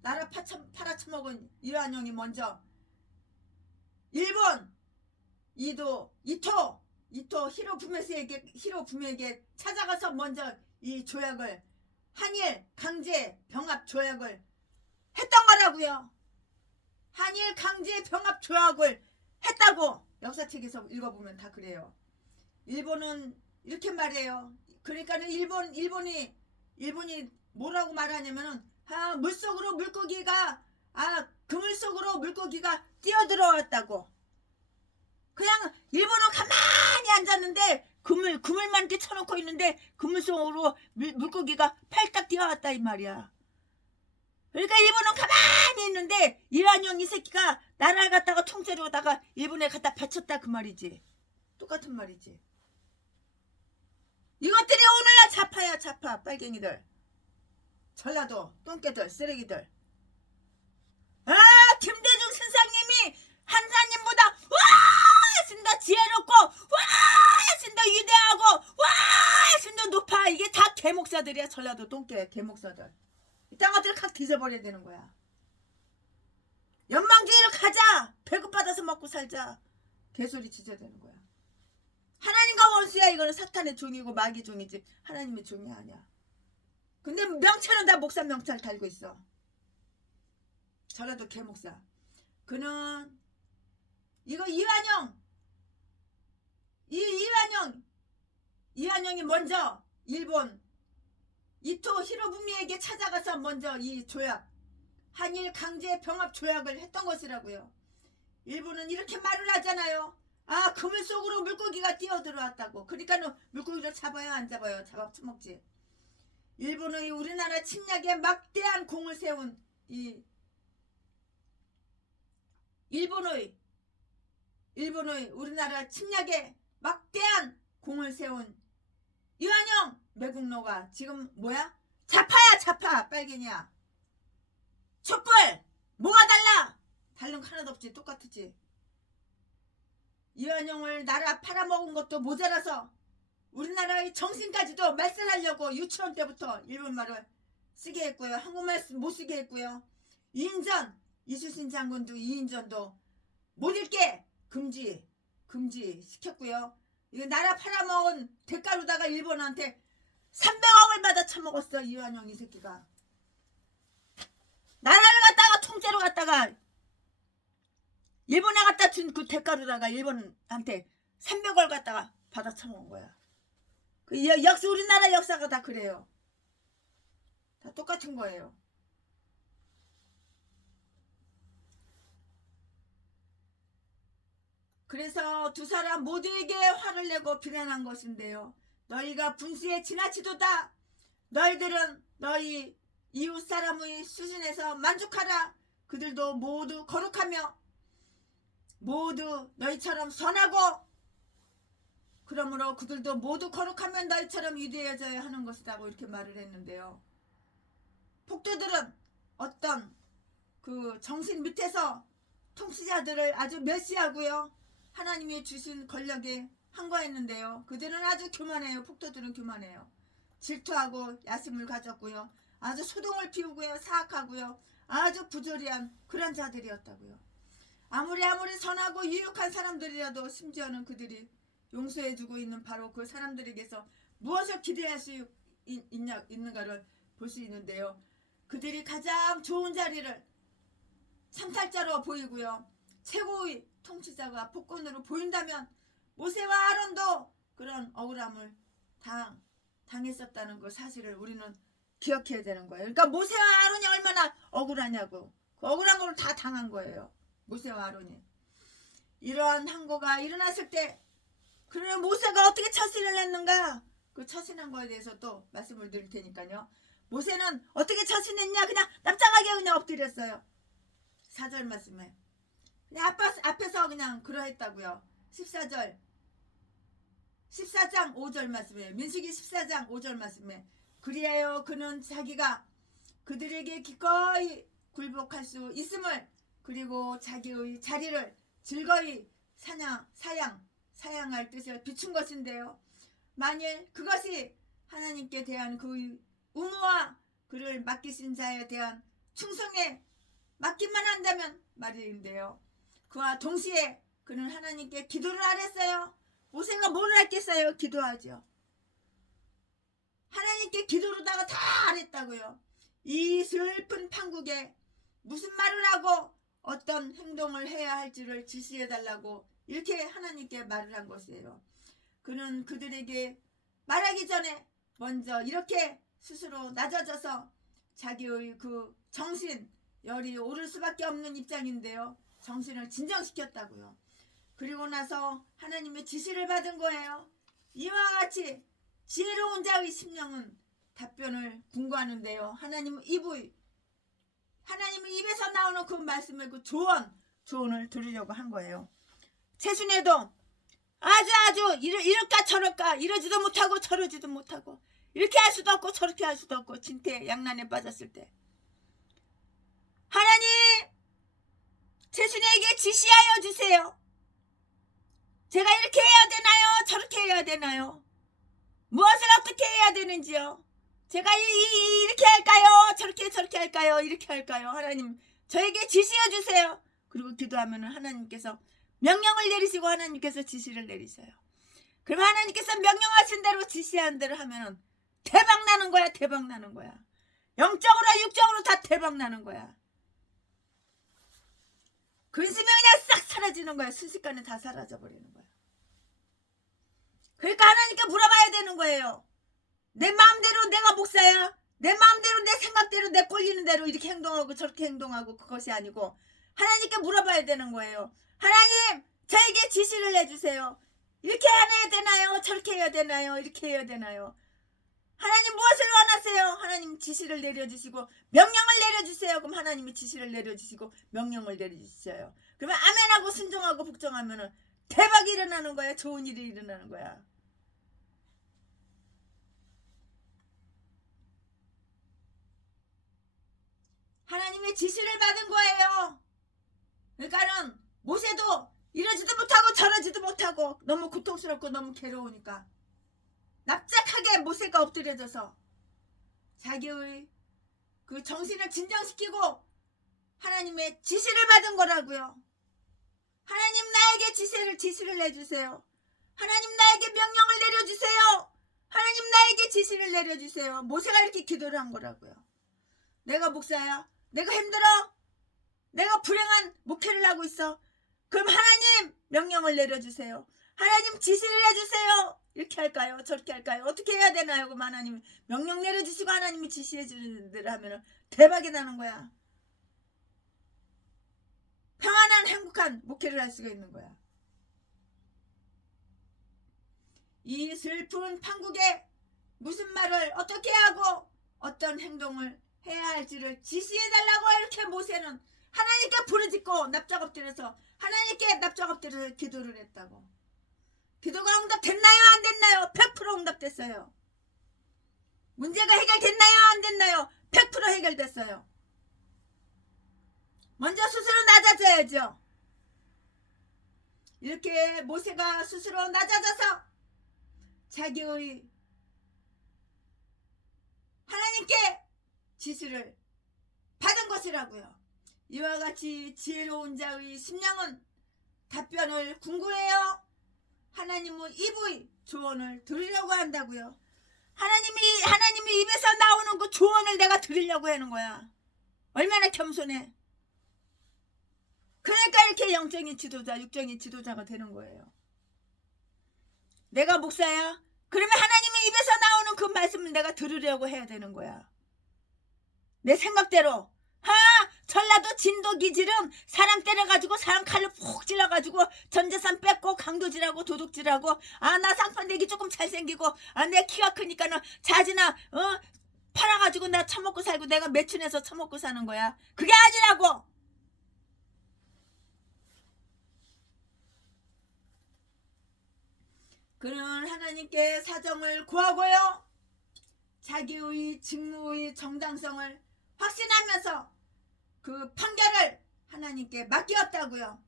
나라 팔아쳐먹은 이완용이 먼저 일본 이토 히로부미에게 찾아가서 먼저 이 조약을 한일 강제 병합 조약을 했던 거라고요. 한일 강제 병합 조약을 했다고 역사책에서 읽어보면 다 그래요. 일본은 이렇게 말해요. 그러니까는 일본이 뭐라고 말하냐면은 물속으로 물고기가 그물 속으로 물고기가 뛰어들어왔다고. 그냥 일본은 가만히 앉았는데 그물만 이렇게 쳐놓고 있는데 그물 속으로 물고기가 팔딱 뛰어왔다 이 말이야. 그러니까 일본은 가만히 있는데 이완용 이 새끼가 나라를 갖다가 통째로 다가 일본에 갖다 바쳤다 그 말이지. 똑같은 말이지. 이것들이 오늘날 좌파야 좌파 빨갱이들. 전라도 똥개들 쓰레기들. 김대중 선생님이 한사님보다 훨씬 지혜롭고 훨씬 위대하고 훨씬 높아. 이게 다 개목사들이야. 전라도 똥개 개목사들. 이딴 것들을 확 뒤져버려야 되는 거야. 연방주의로 가자. 배급받아서 먹고 살자. 개소리 지져야 되는 거야. 하나님과 원수야. 이거는 사탄의 종이고 마귀 종이지 하나님의 종이 아니야. 근데 명찰은 다 목사 명찰 달고 있어. 전라도 개목사. 그는 이거 이완용이 먼저 일본 이토 히로부미에게 찾아가서 먼저 이 조약 한일 강제 병합 조약을 했던 것이라고요. 일본은 이렇게 말을 하잖아요. 그물 속으로 물고기가 뛰어들어왔다고. 그러니까 물고기를 잡아요 안 잡아요? 잡아 처먹지. 일본의 우리나라 침략에 막대한 공을 세운 이 일본의 우리나라 침략에 막대한 공을 세운 이완용 매국노가 지금 뭐야? 좌파야 좌파 빨갱이야. 촛불 뭐가 달라? 다른 거 하나도 없지. 똑같지. 이완용을 나라 팔아먹은 것도 모자라서 우리나라의 정신까지도 말살하려고 유치원 때부터 일본말을 쓰게 했고요. 한국말 못 쓰게 했고요. 이수신 장군도 이인전도 못 읽게 금지 시켰고요. 이거 나라 팔아먹은 대가로다가 일본한테 300억을 받아 처먹었어. 이완용 이 새끼가. 나라를 갖다가 통째로 갖다가 일본에 갖다 준 그 대가로다가 일본한테 300억을 갖다가 받아 처먹은 거야. 역시 우리나라 역사가 다 그래요. 다 똑같은 거예요. 그래서 두 사람 모두에게 화를 내고 비난한 것인데요. 너희가 분수에 지나치도다. 너희들은 너희 이웃 사람의 수준에서 만족하라. 그들도 모두 거룩하며 모두 너희처럼 선하고 그러므로 그들도 모두 거룩하면 너희처럼 위대해져야 하는 것이라고 이렇게 말을 했는데요. 폭도들은 어떤 그 정신 밑에서 통치자들을 아주 멸시하고요. 하나님이 주신 권력에 항거했는데요. 그들은 아주 교만해요. 폭도들은 교만해요. 질투하고 야심을 가졌고요. 아주 소동을 피우고요. 사악하고요. 아주 부조리한 그런 자들이었다고요. 아무리 선하고 유익한 사람들이라도 심지어는 그들이 용서해주고 있는 바로 그 사람들에게서 무엇을 기대할 수 있는가를 볼 수 있는데요. 그들이 가장 좋은 자리를 참탈자로 보이고요. 최고의 통치자가 폭군으로 보인다면 모세와 아론도 그런 억울함을 당했었다는 그 사실을 우리는 기억해야 되는 거예요. 그러니까 모세와 아론이 얼마나 억울하냐고. 그 억울한 걸 다 당한 거예요. 모세와 아론이. 이러한 항고가 일어났을 때 그러면 모세가 어떻게 처신을 했는가? 그 처신한 거에 대해서 또 말씀을 드릴 테니까요. 모세는 어떻게 처신했냐? 그냥 납작하게 그냥 엎드렸어요. 4절 말씀에. 그냥 앞에서 그냥 그러했다고요. 14장 5절 말씀에. 민수기 14장 5절 말씀에. 그리하여 그는 자기가 그들에게 기꺼이 굴복할 수 있음을 그리고 자기의 자리를 즐거이 사양할 뜻을 비춘 것인데요. 만일 그것이 하나님께 대한 그 의무와 그를 맡기신 자에 대한 충성에 맡기만 한다면 말인데요. 그와 동시에 그는 하나님께 기도를 안 했어요. 모세가 뭘 했겠어요? 기도하죠. 하나님께 기도로다가 다 안 했다고요. 이 슬픈 판국에 무슨 말을 하고 어떤 행동을 해야 할지를 지시해달라고 이렇게 하나님께 말을 한 것이에요. 그는 그들에게 말하기 전에 먼저 이렇게 스스로 낮아져서 자기의 그 열이 오를 수밖에 없는 입장인데요. 정신을 진정시켰다고요. 그리고 나서 하나님의 지시를 받은 거예요. 이와 같이 지혜로운 자의 심령은 답변을 궁구하는데요. 하나님의 입에서 나오는 그 말씀의 그 조언을 들으려고 한 거예요. 최순애도 아주 이럴까 저럴까 이러지도 못하고 저러지도 못하고 이렇게 할 수도 없고 저렇게 할 수도 없고 진퇴양난에 빠졌을 때 하나님 최순애에게 지시하여 주세요. 제가 이렇게 해야 되나요? 저렇게 해야 되나요? 무엇을 어떻게 해야 되는지요? 제가 이렇게 할까요? 저렇게 할까요? 이렇게 할까요? 하나님 저에게 지시해 주세요. 그리고 기도하면 하나님께서 명령을 내리시고 하나님께서 지시를 내리셔요. 그럼 하나님께서 명령하신 대로 지시한 대로 하면 대박 나는 거야. 대박 나는 거야. 영적으로 육적으로 다 대박 나는 거야. 근심이 그냥 싹 사라지는 거야. 순식간에 다 사라져 버리는 거야. 그러니까 하나님께 물어봐야 되는 거예요. 내 마음대로 내가 목사야. 내 마음대로 내 생각대로 내 꼴리는 대로 이렇게 행동하고 저렇게 행동하고 그것이 아니고 하나님께 물어봐야 되는 거예요. 하나님 저에게 지시를 해주세요. 이렇게 해야 되나요? 저렇게 해야 되나요? 이렇게 해야 되나요? 하나님 무엇을 원하세요? 하나님 지시를 내려주시고 명령을 내려주세요. 그럼 하나님이 지시를 내려주시고 명령을 내려주셔요. 그러면 아멘하고 순종하고 복종하면 대박이 일어나는 거야. 좋은 일이 일어나는 거야. 하나님의 지시를 받은 거예요. 그러니까는 모세도 이러지도 못하고 저러지도 못하고 너무 고통스럽고 너무 괴로우니까 납작하게 모세가 엎드려져서 자기의 그 정신을 진정시키고 하나님의 지시를 받은 거라고요. 하나님 나에게 지시를 내주세요. 하나님 나에게 명령을 내려주세요. 하나님 나에게 지시를 내려주세요. 모세가 이렇게 기도를 한 거라고요. 내가 목사야. 내가 힘들어. 내가 불행한 목회를 하고 있어. 그럼 하나님 명령을 내려주세요. 하나님 지시를 해주세요. 이렇게 할까요? 저렇게 할까요? 어떻게 해야 되나요? 그럼 하나님 명령 내려주시고 하나님이 지시해 주는 대로 하면 대박이 나는 거야. 평안한 행복한 목회를 할 수가 있는 거야. 이 슬픈 판국에 무슨 말을 어떻게 하고 어떤 행동을 해야 할지를 지시해달라고 이렇게 모세는 하나님께 부르짖고 납작 엎드려서 하나님께 납작 엎드려서 기도를 했다고. 기도가 응답됐나요? 안 됐나요? 100% 응답됐어요. 문제가 해결됐나요? 안 됐나요? 100% 해결됐어요. 먼저 스스로 낮아져야죠. 이렇게 모세가 스스로 낮아져서 자기의 하나님께 지시를 받은 것이라고요. 이와 같이 지혜로운 자의 심령은 답변을 궁구해요. 하나님의 입의 조언을 들으려고 한다고요. 하나님의 입에서 나오는 그 조언을 내가 들으려고 하는 거야. 얼마나 겸손해. 그러니까 이렇게 영적인 지도자, 육적인 지도자가 되는 거예요. 내가 목사야? 그러면 하나님의 입에서 나오는 그 말씀을 내가 들으려고 해야 되는 거야. 내 생각대로. 전라도 진도 기질은 사람 때려가지고 사람 칼로 푹 찔러가지고 전재산 뺏고 강도질하고 도둑질하고 나 상판되기 조금 잘생기고 내 키가 크니까는 자지나 팔아가지고 나 처먹고 살고 내가 매춘해서 처먹고 사는 거야. 그게 아니라고. 그는 하나님께 사정을 구하고요. 자기의 직무의 정당성을 확신하면서 그 판결을 하나님께 맡겼다고요.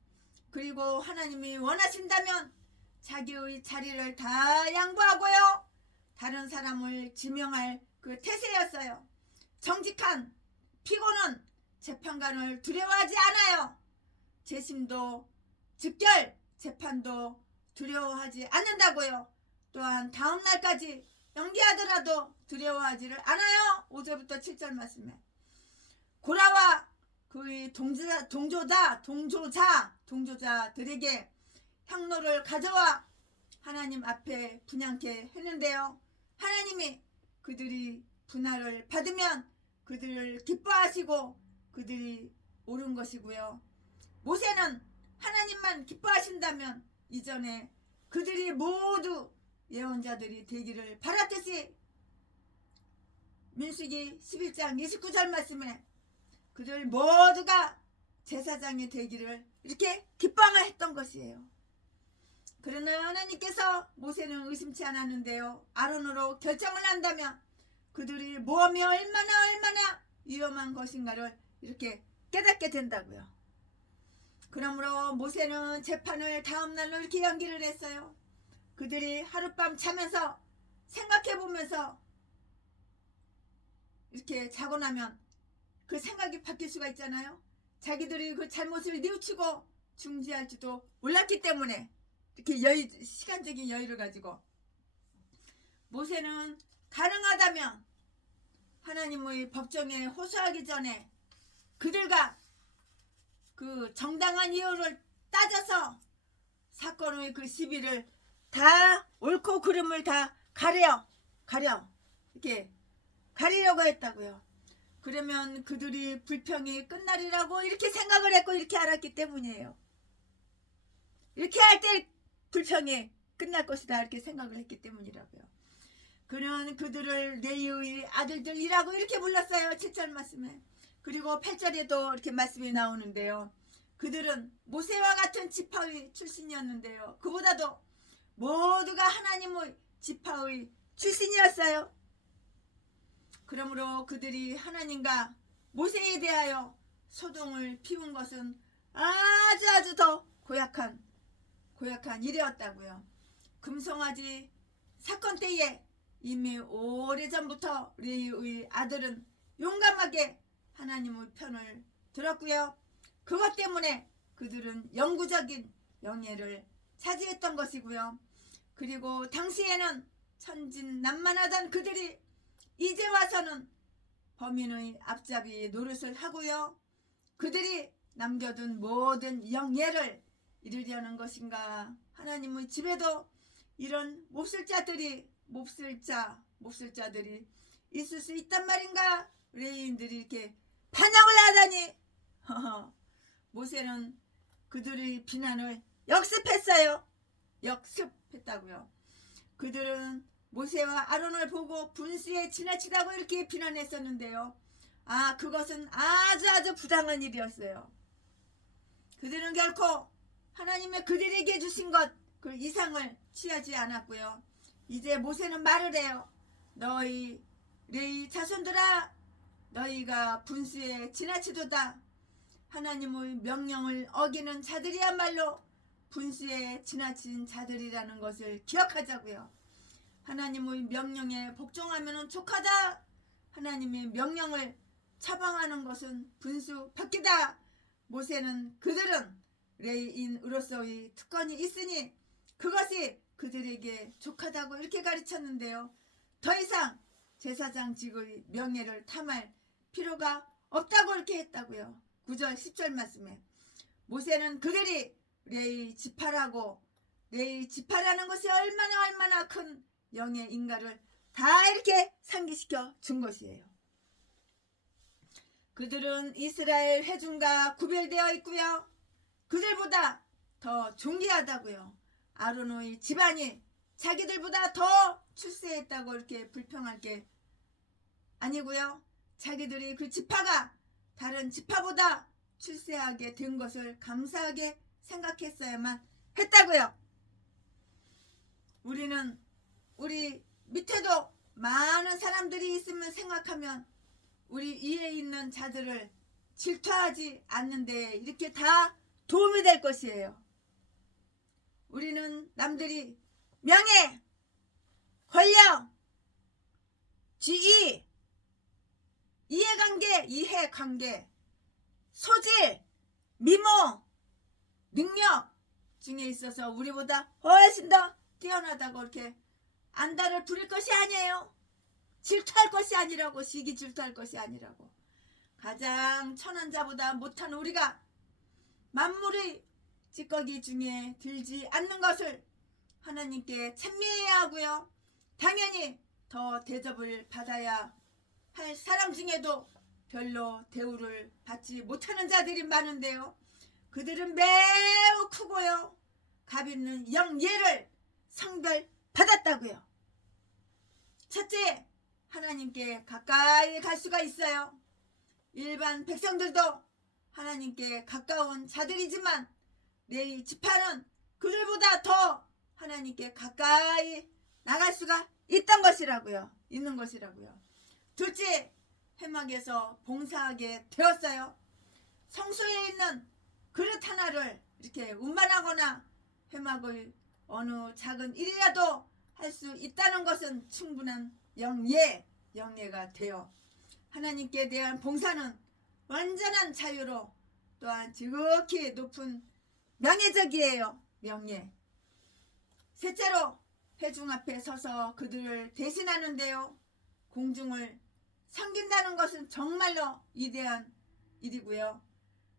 그리고 하나님이 원하신다면 자기의 자리를 다 양보하고요. 다른 사람을 지명할 그 태세였어요. 정직한 피고는 재판관을 두려워하지 않아요. 재심도 즉결 재판도 두려워하지 않는다고요. 또한 다음 날까지 연기하더라도 두려워하지를 않아요. 5절부터 7절 말씀에 고라와 그의 동조자들에게 향로를 가져와 하나님 앞에 분향케 했는데요. 하나님이 그들이 분할을 받으면 그들을 기뻐하시고 그들이 옳은 것이고요. 모세는 하나님만 기뻐하신다면 이전에 그들이 모두 예언자들이 되기를 바랐듯이 민수기 11장 29절 말씀에 그들 모두가 제사장이 되기를 이렇게 기뻐했던 것이에요. 그러나 하나님께서 모세는 의심치 않았는데요. 아론으로 결정을 한다면 그들이 모험이 얼마나 위험한 것인가를 이렇게 깨닫게 된다고요. 그러므로 모세는 재판을 다음 날로 이렇게 연기를 했어요. 그들이 하룻밤 자면서 생각해보면서 이렇게 자고 나면 그 생각이 바뀔 수가 있잖아요. 자기들이 그 잘못을 뉘우치고 중지할지도 몰랐기 때문에 이렇게 시간적인 여유를 가지고 모세는 가능하다면 하나님의 법정에 호소하기 전에 그들과 그 정당한 이유를 따져서 사건의 그 시비를 다 옳고 그름을 다 가려 이렇게 가리려고 했다고요. 그러면 그들이 불평이 끝나리라고 이렇게 생각을 했고 이렇게 알았기 때문이에요. 이렇게 할 때 불평이 끝날 것이다 이렇게 생각을 했기 때문이라고요. 그는 그들을 레위의 아들들이라고 이렇게 불렀어요. 7절 말씀에. 그리고 8절에도 이렇게 말씀이 나오는데요. 그들은 모세와 같은 지파의 출신이었는데요. 그보다도 모두가 하나님의 지파의 출신이었어요. 그러므로 그들이 하나님과 모세에 대하여 소동을 피운 것은 아주 더 고약한 일이었다고요. 금송아지 사건 때에 이미 오래전부터 레위의 아들은 용감하게 하나님의 편을 들었고요. 그것 때문에 그들은 영구적인 영예를 차지했던 것이고요. 그리고 당시에는 천진난만하던 그들이 이제 와서는 범인의 앞잡이 노릇을 하고요. 그들이 남겨둔 모든 영예를 이루려는 것인가. 하나님의 집에도 이런 몹쓸자들이 있을 수 있단 말인가. 레위인들이 이렇게 반역을 하다니. 모세는 그들의 비난을 역습했다고요. 그들은 모세와 아론을 보고 분수에 지나치다고 이렇게 비난했었는데요. 그것은 아주 부당한 일이었어요. 그들은 결코 하나님의 그들에게 주신 것 그 이상을 취하지 않았고요. 이제 모세는 말을 해요. 너희 레위 자손들아, 너희가 분수에 지나치도다. 하나님의 명령을 어기는 자들이야말로 분수에 지나친 자들이라는 것을 기억하자고요. 하나님의 명령에 복종하면 족하다. 하나님의 명령을 차방하는 것은 분수 밖이다. 모세는 그들은 레위인으로서의 특권이 있으니 그것이 그들에게 족하다고 이렇게 가르쳤는데요. 더 이상 제사장직의 명예를 탐할 필요가 없다고 이렇게 했다고요. 9절 10절 말씀에 모세는 그들이 레위 지파라고, 레위 지파라는 것이 얼마나 큰 영의 인가를 다 이렇게 상기시켜 준 것이에요. 그들은 이스라엘 회중과 구별되어 있고요. 그들보다 더 존귀하다고요. 아론의 집안이 자기들보다 더 출세했다고 이렇게 불평할 게 아니고요. 자기들이 그 지파가 다른 지파보다 출세하게 된 것을 감사하게 생각했어야만 했다고요. 우리는 우리 밑에도 많은 사람들이 있으면 생각하면 우리 위에 있는 자들을 질투하지 않는데 이렇게 다 도움이 될 것이에요. 우리는 남들이 명예, 권력, 지위, 이해관계, 소질, 미모, 능력 중에 있어서 우리보다 훨씬 더 뛰어나다고 이렇게 안달을 부릴 것이 아니에요. 질투할 것이 아니라고, 시기 질투할 것이 아니라고. 가장 천한 자보다 못한 우리가 만물의 찌꺼기 중에 들지 않는 것을 하나님께 찬미해야 하고요. 당연히 더 대접을 받아야 할 사람 중에도 별로 대우를 받지 못하는 자들이 많은데요. 그들은 매우 크고요. 값 있는 영예를 성별 받았다고요. 첫째, 하나님께 가까이 갈 수가 있어요. 일반 백성들도 하나님께 가까운 자들이지만 레위 지파는 그들보다 더 하나님께 가까이 나갈 수가 있는 것이라고요. 둘째, 회막에서 봉사하게 되었어요. 성소에 있는 그릇 하나를 이렇게 운반하거나 회막의 어느 작은 일이라도 할 수 있다는 것은 충분한 영예가 되어 하나님께 대한 봉사는 완전한 자유로 또한 지극히 높은 명예적이에요. 명예. 셋째로 회중 앞에 서서 그들을 대신하는데요. 공중을 섬긴다는 것은 정말로 위대한 일이고요.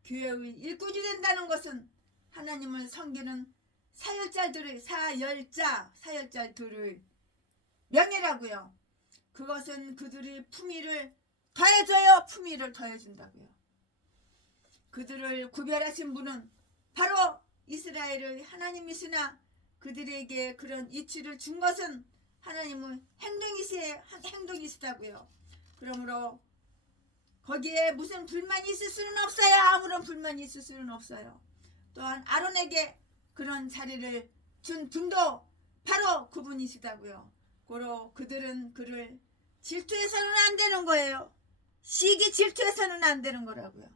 교회의 일꾼이 된다는 것은 하나님을 섬기는 사열자들의 명예라고요. 그것은 그들이 품위를 더해준다고요. 그들을 구별하신 분은 바로 이스라엘의 하나님이시나 그들에게 그런 이치를 준 것은 하나님의 행동이시다고요. 그러므로 거기에 무슨 불만이 있을 수는 없어요. 아무런 불만이 있을 수는 없어요. 또한 아론에게 그런 자리를 준 분도 바로 그분이시다고요. 고로 그들은 그를 질투해서는 안 되는 거예요. 시기 질투해서는 안 되는 거라고요.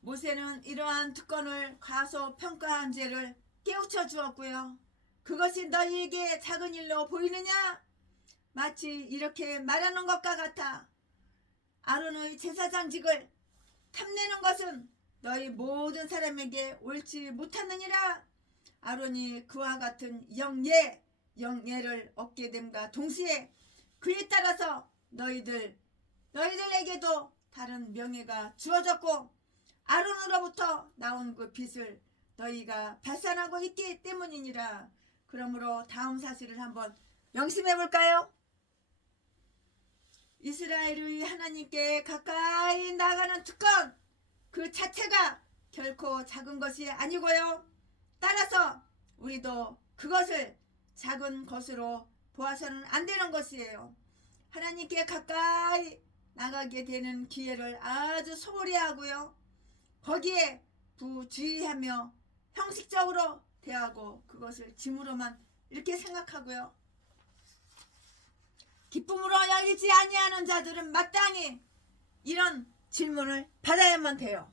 모세는 이러한 특권을 과소평가한 죄를 깨우쳐 주었고요. 그것이 너희에게 작은 일로 보이느냐? 마치 이렇게 말하는 것과 같아. 아론의 제사장직을 탐내는 것은 너희 모든 사람에게 옳지 못하느니라. 아론이 그와 같은 영예를 얻게 됨과 동시에 그에 따라서 너희들에게도 다른 명예가 주어졌고 아론으로부터 나온 그 빛을 너희가 발산하고 있기 때문이니라. 그러므로 다음 사실을 한번 명심해 볼까요? 이스라엘의 하나님께 가까이 나가는 특권 그 자체가 결코 작은 것이 아니고요. 따라서 우리도 그것을 작은 것으로 보아서는 안 되는 것이에요. 하나님께 가까이 나가게 되는 기회를 아주 소홀히 하고요. 거기에 부주의하며 형식적으로 대하고 그것을 짐으로만 이렇게 생각하고요. 기쁨으로 여기지 아니하는 자들은 마땅히 이런 질문을 받아야만 돼요.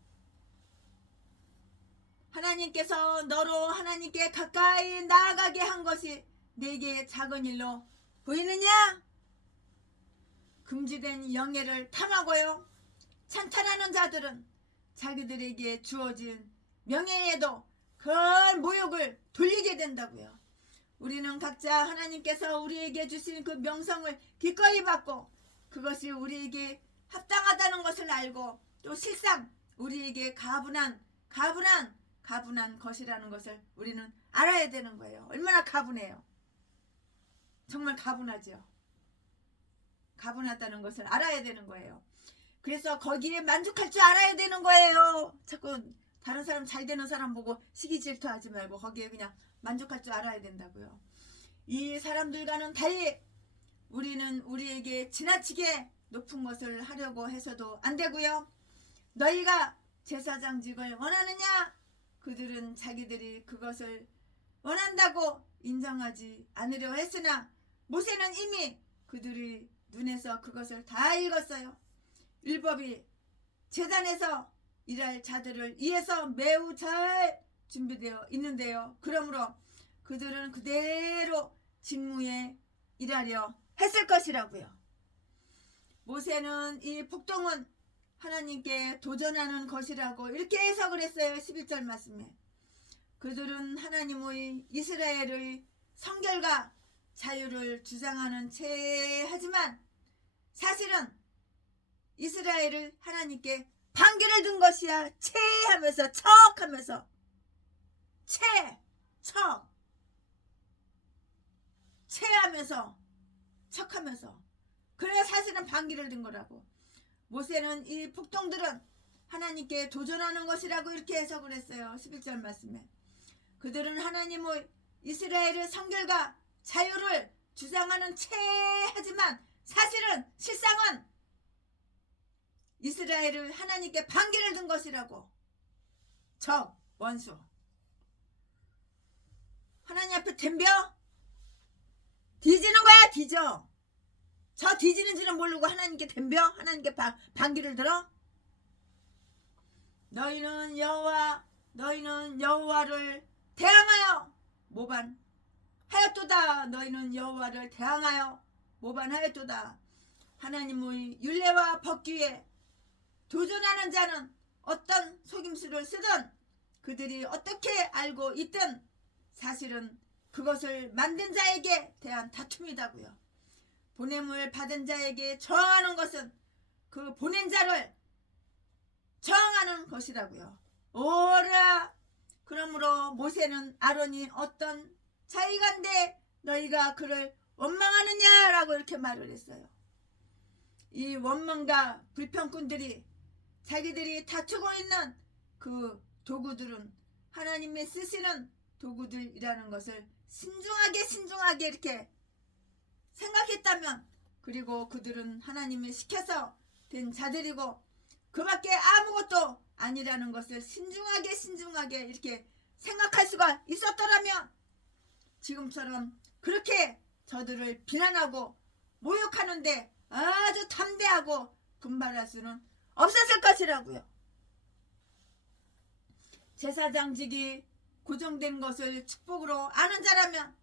하나님께서 너로 하나님께 가까이 나아가게 한 것이 내게 작은 일로 보이느냐? 금지된 영예를 탐하고요. 찬탈하는 자들은 자기들에게 주어진 명예에도 큰 모욕을 돌리게 된다고요. 우리는 각자 하나님께서 우리에게 주신 그 명성을 기꺼이 받고 그것이 우리에게 합당하다는 것을 알고 또 실상 우리에게 가분한 것이라는 것을 우리는 알아야 되는 거예요. 얼마나 가분해요. 정말 가분하죠. 가분하다는 것을 알아야 되는 거예요. 그래서 거기에 만족할 줄 알아야 되는 거예요. 자꾸 다른 사람 잘 되는 사람 보고 시기 질투하지 말고 거기에 그냥 만족할 줄 알아야 된다고요. 이 사람들과는 달리 우리는 우리에게 지나치게 높은 것을 하려고 해서도 안 되고요. 너희가 제사장직을 원하느냐? 그들은 자기들이 그것을 원한다고 인정하지 않으려 했으나 모세는 이미 그들의 눈에서 그것을 다 읽었어요. 율법이 제단에서 일할 자들을 위해서 매우 잘 준비되어 있는데요. 그러므로 그들은 그대로 직무에 일하려 했을 것이라고요. 모세는 이 폭동은 하나님께 도전하는 것이라고 이렇게 해석을 했어요. 11절 말씀에. 그들은 하나님의 이스라엘의 성결과 자유를 주장하는 채 하지만 사실은 이스라엘을 하나님께 반기를 든 것이야. 채 하면서 척하면서 채하면서 척하면서 그래 사실은 반기를 든 거라고. 모세는 이 폭동들은 하나님께 도전하는 것이라고 이렇게 해석을 했어요. 11절 말씀에. 그들은 하나님의 이스라엘의 성결과 자유를 주장하는 채 하지만 사실은 실상은 이스라엘을 하나님께 반기를 든 것이라고. 적, 원수. 하나님 앞에 덤벼? 뒤지는 거야, 뒤져. 저 뒤지는지는 모르고 하나님께 덤벼? 하나님께 반기를 들어? 너희는 여호와를 대항하여 모반하였도다. 너희는 여호와를 대항하여 모반하였도다. 하나님의 율례와 법규에 도전하는 자는 어떤 속임수를 쓰든 그들이 어떻게 알고 있든 사실은 그것을 만든 자에게 대한 다툼이다고요. 보냄을 받은 자에게 저항하는 것은 그 보낸 자를 저항하는 것이라고요. 오라. 그러므로 모세는 아론이 어떤 자이간데 너희가 그를 원망하느냐라고 이렇게 말을 했어요. 이 원망과 불평꾼들이 자기들이 다투고 있는 그 도구들은 하나님의 쓰시는 도구들이라는 것을 신중하게 이렇게 생각했다면, 그리고 그들은 하나님을 시켜서 된 자들이고 그밖에 아무것도 아니라는 것을 신중하게 이렇게 생각할 수가 있었더라면 지금처럼 그렇게 저들을 비난하고 모욕하는데 아주 담대하고 분발할 수는 없었을 것이라고요. 제사장직이 고정된 것을 축복으로 아는 자라면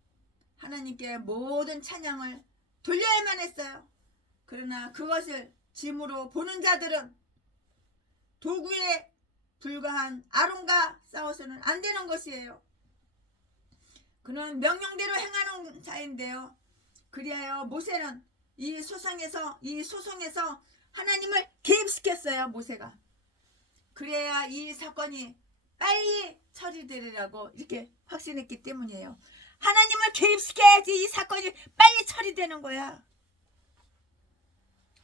하나님께 모든 찬양을 돌려야만 했어요. 그러나 그것을 짐으로 보는 자들은 도구에 불과한 아론과 싸워서는 안 되는 것이에요. 그는 명령대로 행하는 자인데요. 그리하여 모세는 이 소송에서 하나님을 개입시켰어요. 모세가. 그래야 이 사건이 빨리 처리되리라고 이렇게 확신했기 때문이에요. 하나님을 개입시켜야지 이 사건이 빨리 처리되는 거야.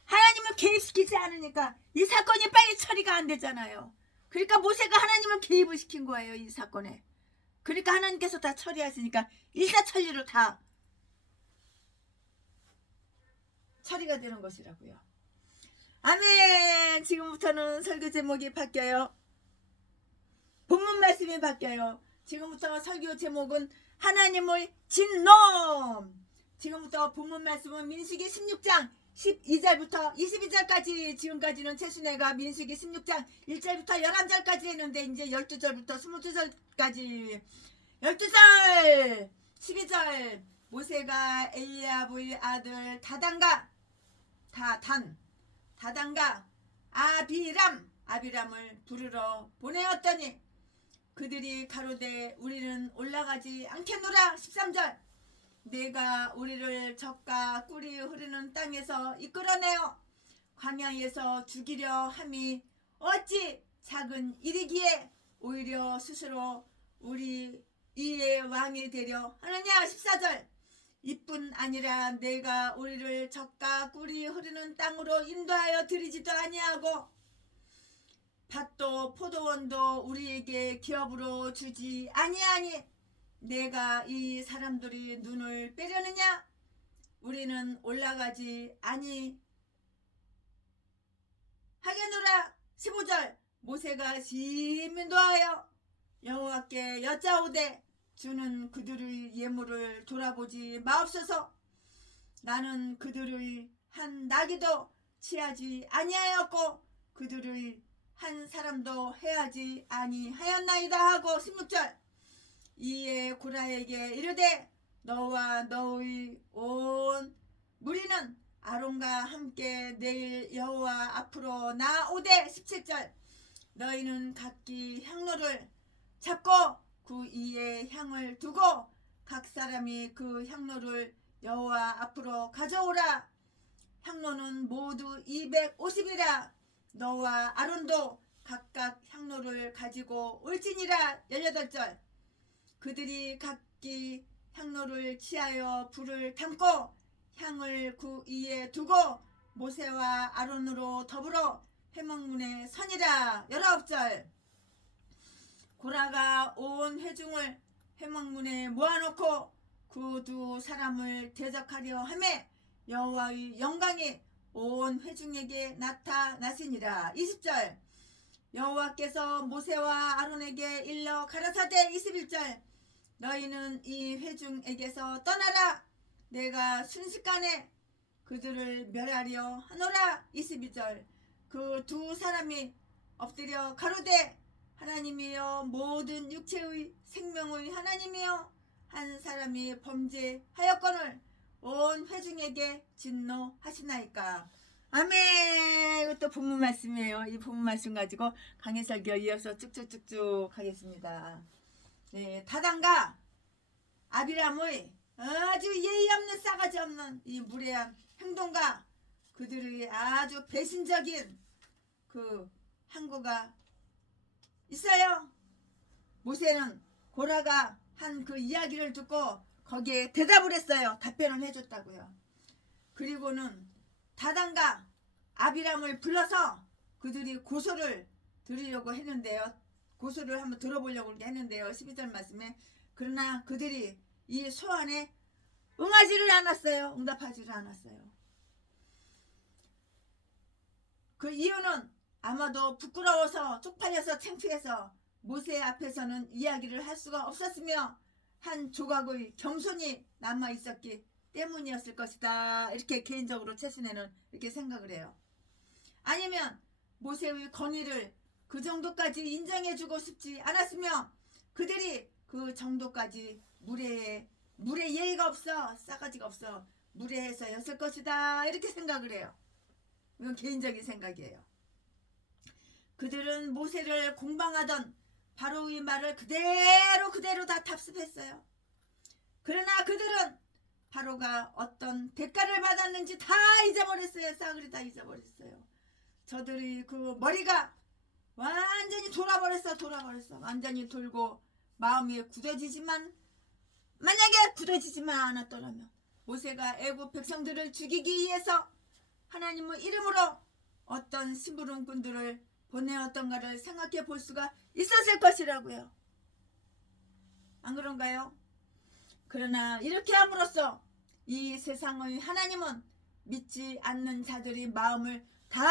하나님을 개입시키지 않으니까 이 사건이 빨리 처리가 안 되잖아요. 그러니까 모세가 하나님을 개입을 시킨 거예요. 이 사건에. 그러니까 하나님께서 다 처리하시니까 일사천리로 다 처리가 되는 것이라고요. 아멘. 지금부터는 설교 제목이 바뀌어요. 본문 말씀이 바뀌어요. 지금부터 설교 제목은 하나님을 진놈. 지금부터 본문 말씀은 민수기 16장 12절부터 22절까지. 지금까지는 최순애가 민수기 16장 1절부터 11절까지 했는데 이제 12절부터 22절까지. 12절 12절. 모세가 엘리압의 아들 다단과 아비람을 부르러 보내었더니 그들이 가로되 우리는 올라가지 않겠노라. 13절. 내가 우리를 적과 꿀이 흐르는 땅에서 이끌어내어 광야에서 죽이려 함이 어찌 작은 일이기에 오히려 스스로 우리 이의 왕이 되려 하느냐. 14절. 이뿐 아니라 내가 우리를 적과 꿀이 흐르는 땅으로 인도하여 드리지도 아니하고 밭도 포도원도 우리에게 기업으로 주지 아니하니 내가 이 사람들이 눈을 빼려느냐. 우리는 올라가지 아니하겠노라. 15절. 모세가 심인도하여 여호와께 여짜오되 주는 그들의 예물을 돌아보지 마옵소서. 나는 그들의 한 나귀도 취하지 아니하였고 그들의 한 사람도 해하지 아니하였나이다 하고. 16절. 이에 고라에게 이르되 너와 너의 온 무리는 아론과 함께 내일 여호와 앞으로 나오되. 17절. 너희는 각기 향로를 잡고 그 이에 향을 두고 각 사람이 그 향로를 여호와 앞으로 가져오라. 향로는 모두 250이라. 너와 아론도 각각 향로를 가지고 올지니라. 18절. 그들이 각기 향로를 취하여 불을 담고 향을 그 위에 두고 모세와 아론으로 더불어 회막문에 서니라. 19절. 고라가 온 회중을 회막문에 모아놓고 그 두 사람을 대적하려 하매 여호와의 영광이 온 회중에게 나타나시니라. 20절. 여호와께서 모세와 아론에게 일러 가라사대. 21절. 너희는 이 회중에게서 떠나라. 내가 순식간에 그들을 멸하려 하노라. 22절. 그 두 사람이 엎드려 가로되 하나님이여 모든 육체의 생명의 하나님이여 한 사람이 범죄하였거늘 온 회중에게 진노하시나이까. 아멘. 이것도 본문 말씀이에요. 이 본문 말씀 가지고 강해설교 이어서 쭉쭉쭉쭉 하겠습니다. 네, 다단과 아비람의 아주 예의 없는 싸가지 없는 이 무례한 행동과 그들의 아주 배신적인 그 항구가 있어요. 모세는 고라가 한 그 이야기를 듣고 거기에 대답을 했어요. 답변을 해줬다고요. 그리고는 다단과 아비람을 불러서 그들이 고소를 드리려고 했는데요. 고소를 한번 들어보려고 했는데요. 12절 말씀에 그러나 그들이 이 소환에 응하지를 않았어요. 응답하지를 않았어요. 그 이유는 아마도 부끄러워서 쪽팔려서 창피해서 모세 앞에서는 이야기를 할 수가 없었으며 한 조각의 겸손이 남아 있었기 때문이었을 것이다. 이렇게 개인적으로 최순애는 이렇게 생각을 해요. 아니면 모세의 건의를 그 정도까지 인정해주고 싶지 않았으며 그들이 그 정도까지 물에 예의가 없어, 싸가지가 없어, 무례해서였을 것이다. 이렇게 생각을 해요. 이건 개인적인 생각이에요. 그들은 모세를 공방하던 바로의 말을 그대로 다 답습했어요. 그러나 그들은 바로가 어떤 대가를 받았는지 다 잊어버렸어요. 싸그리 다 잊어버렸어요. 저들이 그 머리가 완전히 돌아버렸어. 완전히 돌고 마음이 굳어지지만 만약에 굳어지지만 않았더라면 모세가 애굽 백성들을 죽이기 위해서 하나님의 이름으로 어떤 심부름꾼들을 보내었던가를 생각해 볼 수가 있었을 것이라고요. 안 그런가요? 그러나 이렇게 함으로써 이 세상의 하나님은 믿지 않는 자들의 마음을 다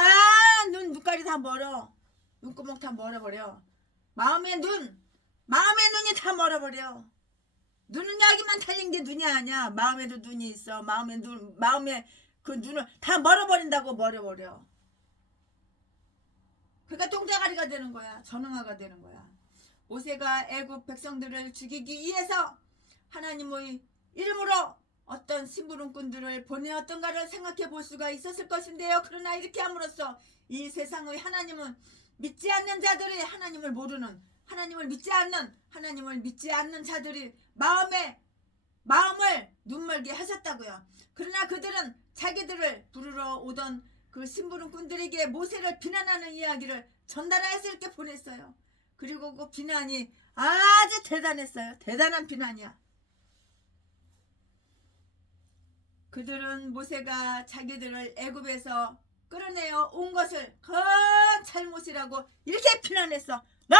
눈깔이 다 멀어. 눈구멍 다 멀어버려. 마음의 눈, 마음의 눈이 다 멀어버려. 눈은 여기만 달린 게 눈이 아니야. 마음에도 눈이 있어. 마음에 그 눈을 다 멀어버린다고. 멀어버려. 그러니까 똥자가리가 되는 거야. 전응아가 되는 거야. 모세가 애굽 백성들을 죽이기 위해서 하나님의 이름으로 어떤 심부름꾼들을 보내었던가를 생각해 볼 수가 있었을 것인데요. 그러나 이렇게 함으로써 이 세상의 하나님은 믿지 않는 자들이 하나님을 모르는, 하나님을 믿지 않는 자들이 마음을 눈멀게 하셨다고요. 그러나 그들은 자기들을 부르러 오던 그 심부름꾼들에게 모세를 비난하는 이야기를 전달해서 이렇게 보냈어요. 그리고 그 비난이 아주 대단했어요. 대단한 비난이야. 그들은 모세가 자기들을 애굽에서 끌어내어 온 것을 큰 잘못이라고 이렇게 비난했어. 나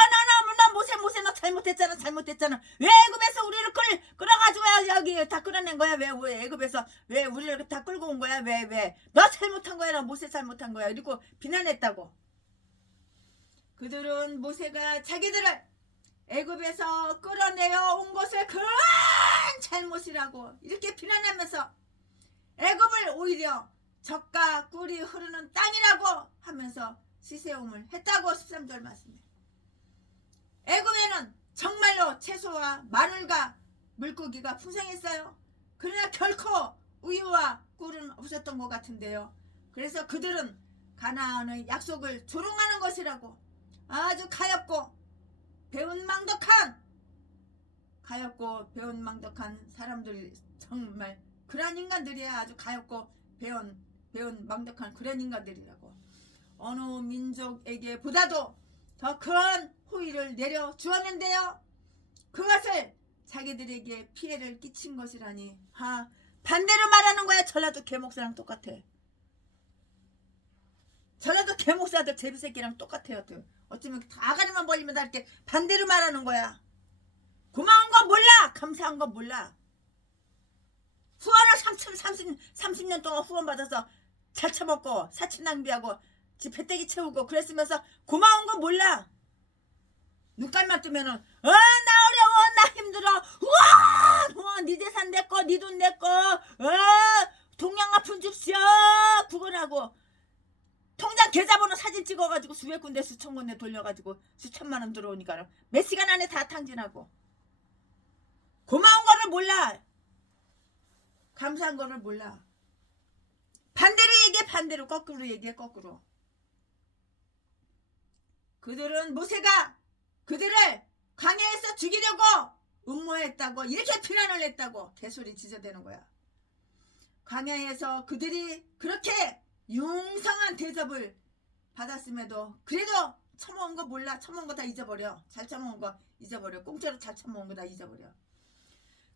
모세 너 잘못했잖아. 왜 애굽에서 우리를 끌어가지고 여기 다 끌어낸 거야? 왜 애굽에서 왜 우리를 다 끌고 온 거야? 왜 너 잘못한 거야? 나 모세 잘못한 거야? 이러고 비난했다고. 그들은 모세가 자기들을 애굽에서 끌어내어 온 것을 큰 잘못이라고 이렇게 비난하면서 애굽을 오히려 젖과 꿀이 흐르는 땅이라고 하면서 시세움을 했다고 13절 말씀에. 애굽에는 정말로 채소와 마늘과 물고기가 풍성했어요. 그러나 결코 우유와 꿀은 없었던 것 같은데요. 그래서 그들은 가나안의 약속을 조롱하는 것이라고 아주 가엾고 배은망덕한 사람들이 정말 그런 인간들이야. 아주 가엾고 배은망덕한 그런 인간들이라고. 어느 민족에게 보다도 더 큰 호의를 내려 주었는데요. 그것을 자기들에게 피해를 끼친 것이라니. 반대로 말하는 거야. 전라도 개목사랑 똑같아. 전라도 개목사들 제비새끼랑 똑같아요. 어쩌면 아가리만 벌리면 다 이렇게 반대로 말하는 거야. 고마운 건 몰라. 감사한 건 몰라. 후원을 30년 동안 후원 받아서 잘 처먹고 사치 낭비하고 집 배때기 채우고 그랬으면서 고마운 건 몰라. 눈깔만 뜨면은 나 어려워, 나 힘들어, 우와 네 재산 내꺼, 네 돈 내꺼, 동양 아픈 줍쇼 구걸하고 통장 계좌번호 사진 찍어가지고 수백 군데 수천 군데 돌려가지고 수천만 원 들어오니까 몇 시간 안에 다 탕진하고. 고마운 거를 몰라. 감사한 거를 몰라. 반대로 얘기해. 반대로 거꾸로 얘기해. 거꾸로. 그들은 모세가 그들을 광야에서 죽이려고 음모했다고 이렇게 비난을 했다고 개소리 지저대는 거야. 광야에서 그들이 그렇게 융성한 대접을 받았음에도 그래도 처먹은 거 몰라. 처먹은 거 다 잊어버려. 잘 처먹은 거 잊어버려. 공짜로 잘 처먹은 거 다 잊어버려.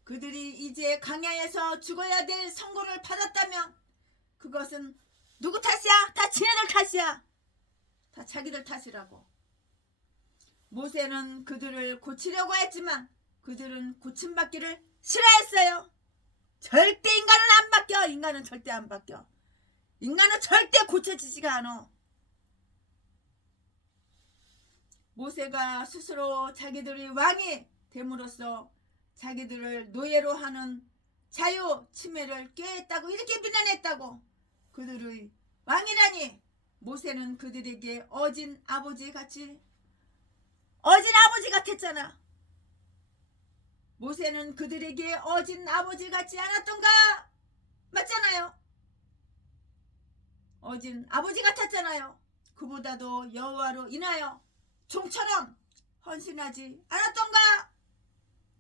그들이 이제 광야에서 죽어야 될 선고를 받았다면 그것은 누구 탓이야? 다 지네들 탓이야. 다 자기들 탓이라고. 모세는 그들을 고치려고 했지만 그들은 고침받기를 싫어했어요. 절대 인간은 안 바뀌어. 인간은 절대 안 바뀌어. 인간은 절대 고쳐지지가 않아. 모세가 스스로 자기들이 왕이 됨으로써 자기들을 노예로 하는 자유 침해를 꾀했다고 이렇게 비난했다고. 그들의 왕이라니. 모세는 그들에게 어진 아버지 같았잖아. 모세는 그들에게 어진 아버지 같지 않았던가? 맞잖아요. 어진 아버지 같았잖아요. 그보다도 여호와로 인하여 종처럼 헌신하지 않았던가?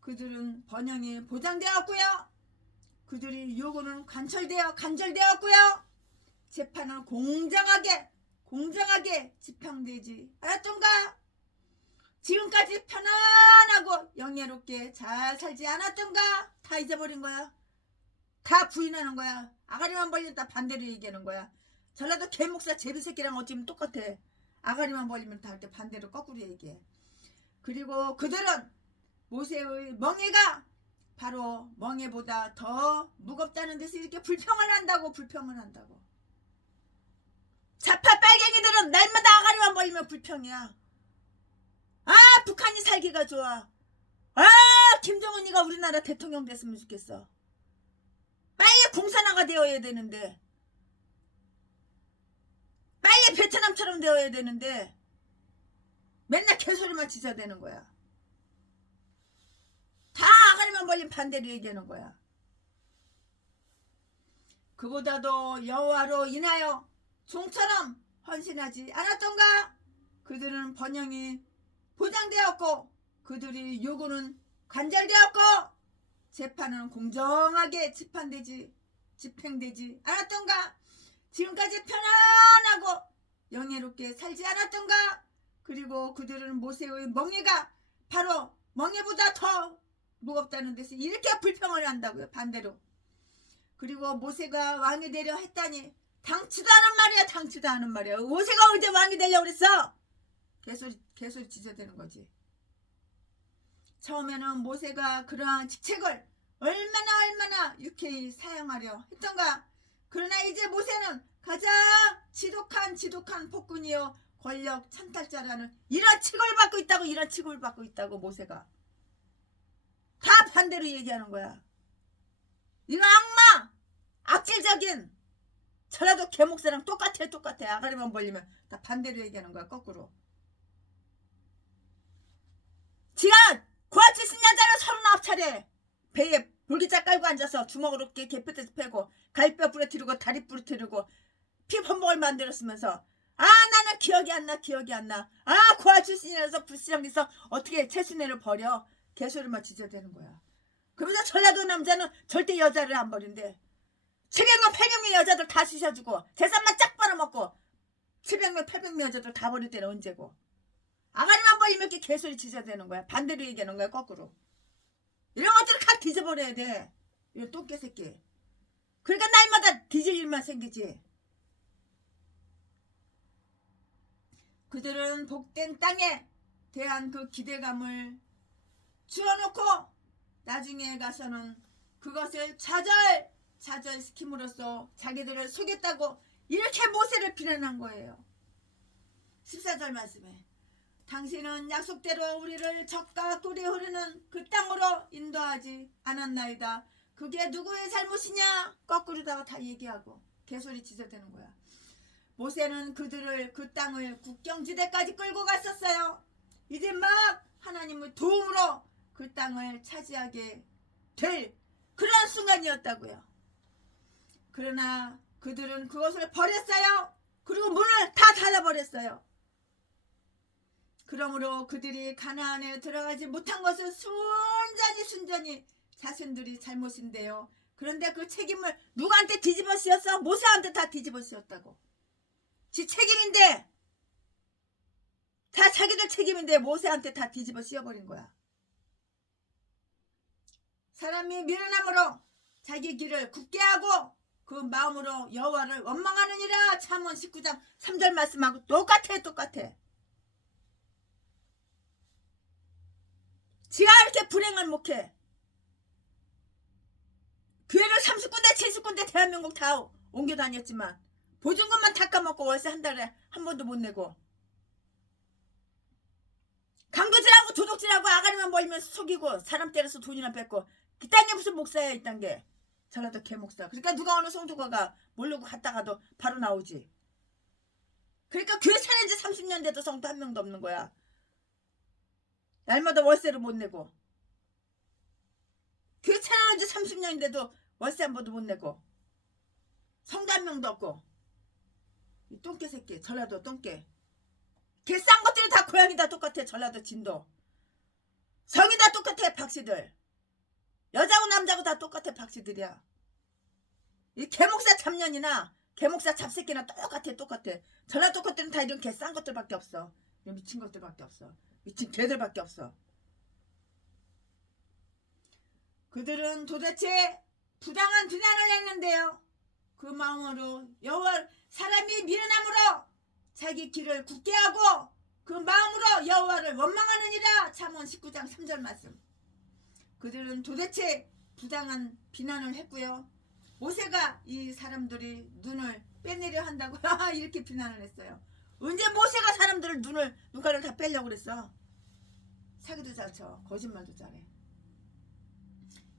그들은 번영이 보장되었고요. 그들의 요구는 간절되었고요. 재판은 공정하게 집행되지 않았던가? 지금까지 편안하고 영예롭게 잘 살지 않았던가? 다 잊어버린 거야. 다 부인하는 거야. 아가리만 벌린다 반대로 얘기하는 거야. 전라도 개목사 제비새끼랑 어찌면 똑같아. 아가리만 벌리면 다 이렇게 반대로 거꾸로 얘기해. 그리고 그들은 모세의 멍에가 바로 멍에보다 더 무겁다는 데서 이렇게 불평을 한다고. 좌파 빨갱이들은 날마다 아가리만 벌리면 불평이야. 북한이 살기가 좋아. 아, 김정은이가 우리나라 대통령 됐으면 좋겠어. 빨리 공산화가 되어야 되는데, 빨리 베트남처럼 되어야 되는데 맨날 개소리만 지저대는 거야. 다 아가리만 벌린 반대로 얘기하는 거야. 그보다도 여호와로 인하여 종처럼 헌신하지 않았던가? 그들은 번영이 보장되었고 그들이 요구는 관절되었고 재판은 공정하게 집행되지 않았던가? 지금까지 편안하고 영예롭게 살지 않았던가? 그리고 그들은 모세의 멍에가 바로 멍에보다 더 무겁다는 데서 이렇게 불평을 한다고요. 반대로. 그리고 모세가 왕이 되려 했다니 당치도 않은 말이야. 당치도 않은 말이야. 모세가 언제 왕이 되려고 그랬어? 개소리 지저대는 거지. 처음에는 모세가 그러한 직책을 얼마나 유쾌히 사용하려 했던가. 그러나 이제 모세는 가장 지독한 폭군이요 권력 찬탈자라는 이런 칙을 받고 있다고 모세가 다 반대로 얘기하는 거야. 이거 악마, 악질적인 전라도 개목사랑 똑같아. 아가리만 벌리면 다 반대로 얘기하는 거야. 거꾸로. 지가 고아 출신 여자를 39차례 배에 볼기짝 깔고 앉아서 주먹으로 개뼈듯이 패고 갈뼈 부러뜨리고 다리 부러뜨리고 피 범벅을 만들었으면서 나는 기억이 안 나. 고아 출신이라서 불시장돼서 어떻게 최순애를 버려. 개소리만 지저대는 거야. 그러면서 전라도 남자는 절대 여자를 안 버린대. 700명 800명 여자들 다 쑤셔주고 재산만 쫙 빨아먹고 700명 800명 여자들 다 버릴 때는 언제고. 아가리만 벌리면 이렇게 개소리 지저대는 거야. 반대로 얘기하는 거야. 거꾸로. 이런 것들을 다 뒤져버려야 돼. 이런 똥개 새끼. 그러니까 날마다 뒤질 일만 생기지. 그들은 복된 땅에 대한 그 기대감을 주어놓고 나중에 가서는 그것을 좌절시킴으로써 자기들을 속였다고 이렇게 모세를 비난한 거예요. 14절 말씀에 당신은 약속대로 우리를 적과 꿀이 흐르는 그 땅으로 인도하지 않았나이다. 그게 누구의 잘못이냐? 거꾸로다가 다 얘기하고 개소리 지저대는 거야. 모세는 그들을 그 땅을 국경지대까지 끌고 갔었어요. 이제 막 하나님의 도움으로 그 땅을 차지하게 될 그런 순간이었다고요. 그러나 그들은 그것을 버렸어요. 그리고 문을 다 닫아버렸어요. 그러므로 그들이 가나안에 들어가지 못한 것은 순전히 자신들이 잘못인데요. 그런데 그 책임을 누구한테 뒤집어 씌웠어? 모세한테 다 뒤집어 씌웠다고. 지 책임인데, 다 자기들 책임인데 모세한테 다 뒤집어 씌워버린 거야. 사람이 미련함으로 자기 길을 굳게 하고 그 마음으로 여호와를 원망하느니라. 잠언 19장 3절 말씀하고 똑같아. 지가 이렇게 불행한 목회. 교회를 30군데 70군데 대한민국 다 옮겨 다녔지만 보증금만 다 까먹고 월세 한 달에 한 번도 못 내고 강도질하고 도둑질하고 아가리만 벌리면서 속이고 사람 때려서 돈이나 뺏고 그딴 게 무슨 목사야. 이딴 게 전라도 개목사. 그러니까 누가 어느 성도가가 모르고 갔다가도 바로 나오지. 그러니까 교회 차린 지 30년 돼도 성도 한 명도 없는 거야. 날마다 월세를 못 내고 교회 차린 지 30년인데도 월세 한 번도 못 내고 성도 한 명도 없고. 이 똥개 새끼. 전라도 똥개. 개 싼 것들이 다 고향이 다 똑같아. 전라도 진도. 성이 다 똑같아. 박씨들. 여자고 남자고 다 똑같아. 박씨들이야. 이 개목사 잡년이나 개목사 잡새끼나 똑같아. 전라도 것들은 다 이런 개 싼 것들밖에 없어. 미친 것들밖에 없어. 미친 개들밖에 없어. 그들은 도대체 부당한 비난을 했는데요. 그 마음으로 여호와 사람이 미련함으로 자기 길을 굳게 하고 그 마음으로 여호와를 원망하느니라. 잠언 19장 3절 말씀. 그들은 도대체 부당한 비난을 했고요. 모세가 이 사람들이 눈을 빼내려 한다고 이렇게 비난을 했어요. 언제 모세가 사람들을 눈가를 다 빼려고 그랬어? 사기도 잘 쳐. 거짓말도 잘해.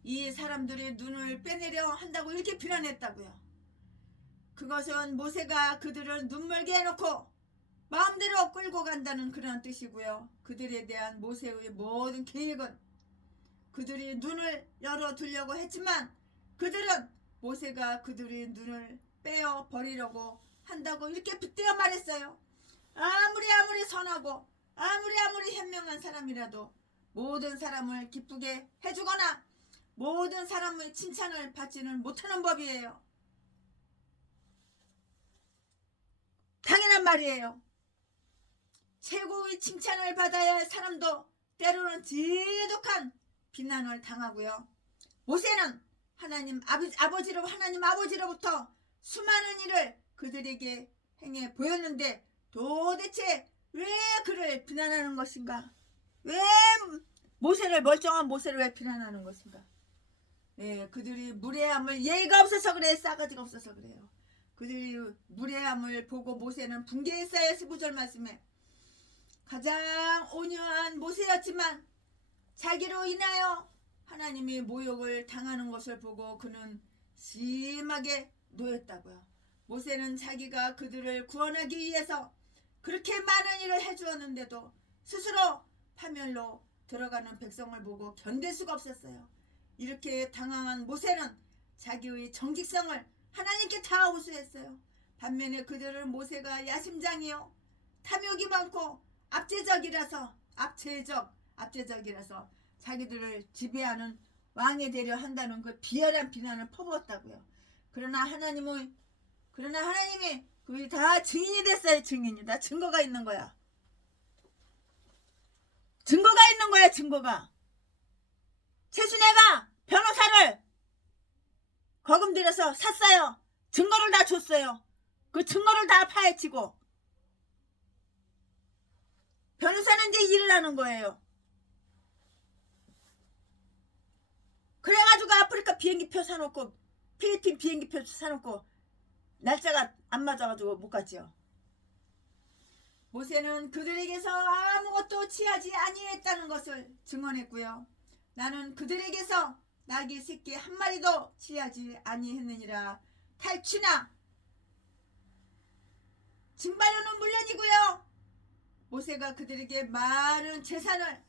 이 사람들의 눈을 빼내려 한다고 이렇게 비난했다고요. 그것은 모세가 그들을 눈멀게 해놓고 마음대로 끌고 간다는 그런 뜻이고요. 그들에 대한 모세의 모든 계획은 그들이 눈을 열어두려고 했지만 그들은 모세가 그들의 눈을 빼어 버리려고 한다고 이렇게 빗대어 말했어요. 아무리 선하고 아무리 현명한 사람이라도 모든 사람을 기쁘게 해주거나 모든 사람의 칭찬을 받지는 못하는 법이에요. 당연한 말이에요. 최고의 칭찬을 받아야 할 사람도 때로는 지독한 비난을 당하고요. 모세는 하나님 아버지로부터 수많은 일을 그들에게 행해 보였는데 도대체 왜 그를 비난하는 것인가? 왜 멀쩡한 모세를 왜 비난하는 것인가? 예, 그들이 무례함을 예의가 없어서 그래, 싸가지가 없어서 그래요. 그들이 무례함을 보고 모세는 분개했어요. 15절 말씀에 가장 온유한 모세였지만 자기로 인하여 하나님이 모욕을 당하는 것을 보고 그는 심하게 노였다고요. 모세는 자기가 그들을 구원하기 위해서 그렇게 많은 일을 해주었는데도 스스로 파멸로 들어가는 백성을 보고 견딜 수가 없었어요. 이렇게 당황한 모세는 자기의 정직성을 하나님께 다 호소했어요. 반면에 그들은 모세가 야심장이요 탐욕이 많고 압제적이라서 자기들을 지배하는 왕이 되려 한다는 그 비열한 비난을 퍼부었다고요. 그러나 하나님이 그게 다 증인이 됐어요. 증인이다. 증거가 있는 거야. 증거가. 최순애가 변호사를 거금 들여서 샀어요. 증거를 다 줬어요. 그 증거를 다 파헤치고 변호사는 이제 일을 하는 거예요. 그래가지고 아프리카 비행기표 사놓고 필리핀 비행기표 사놓고 날짜가 안 맞아가지고 못 갔지요. 모세는 그들에게서 아무것도 취하지 아니했다는 것을 증언했고요. 나는 그들에게서 나귀 새끼 한 마리도 취하지 아니했느니라. 탈취나 징발로는 물론이고요. 모세가 그들에게 많은 재산을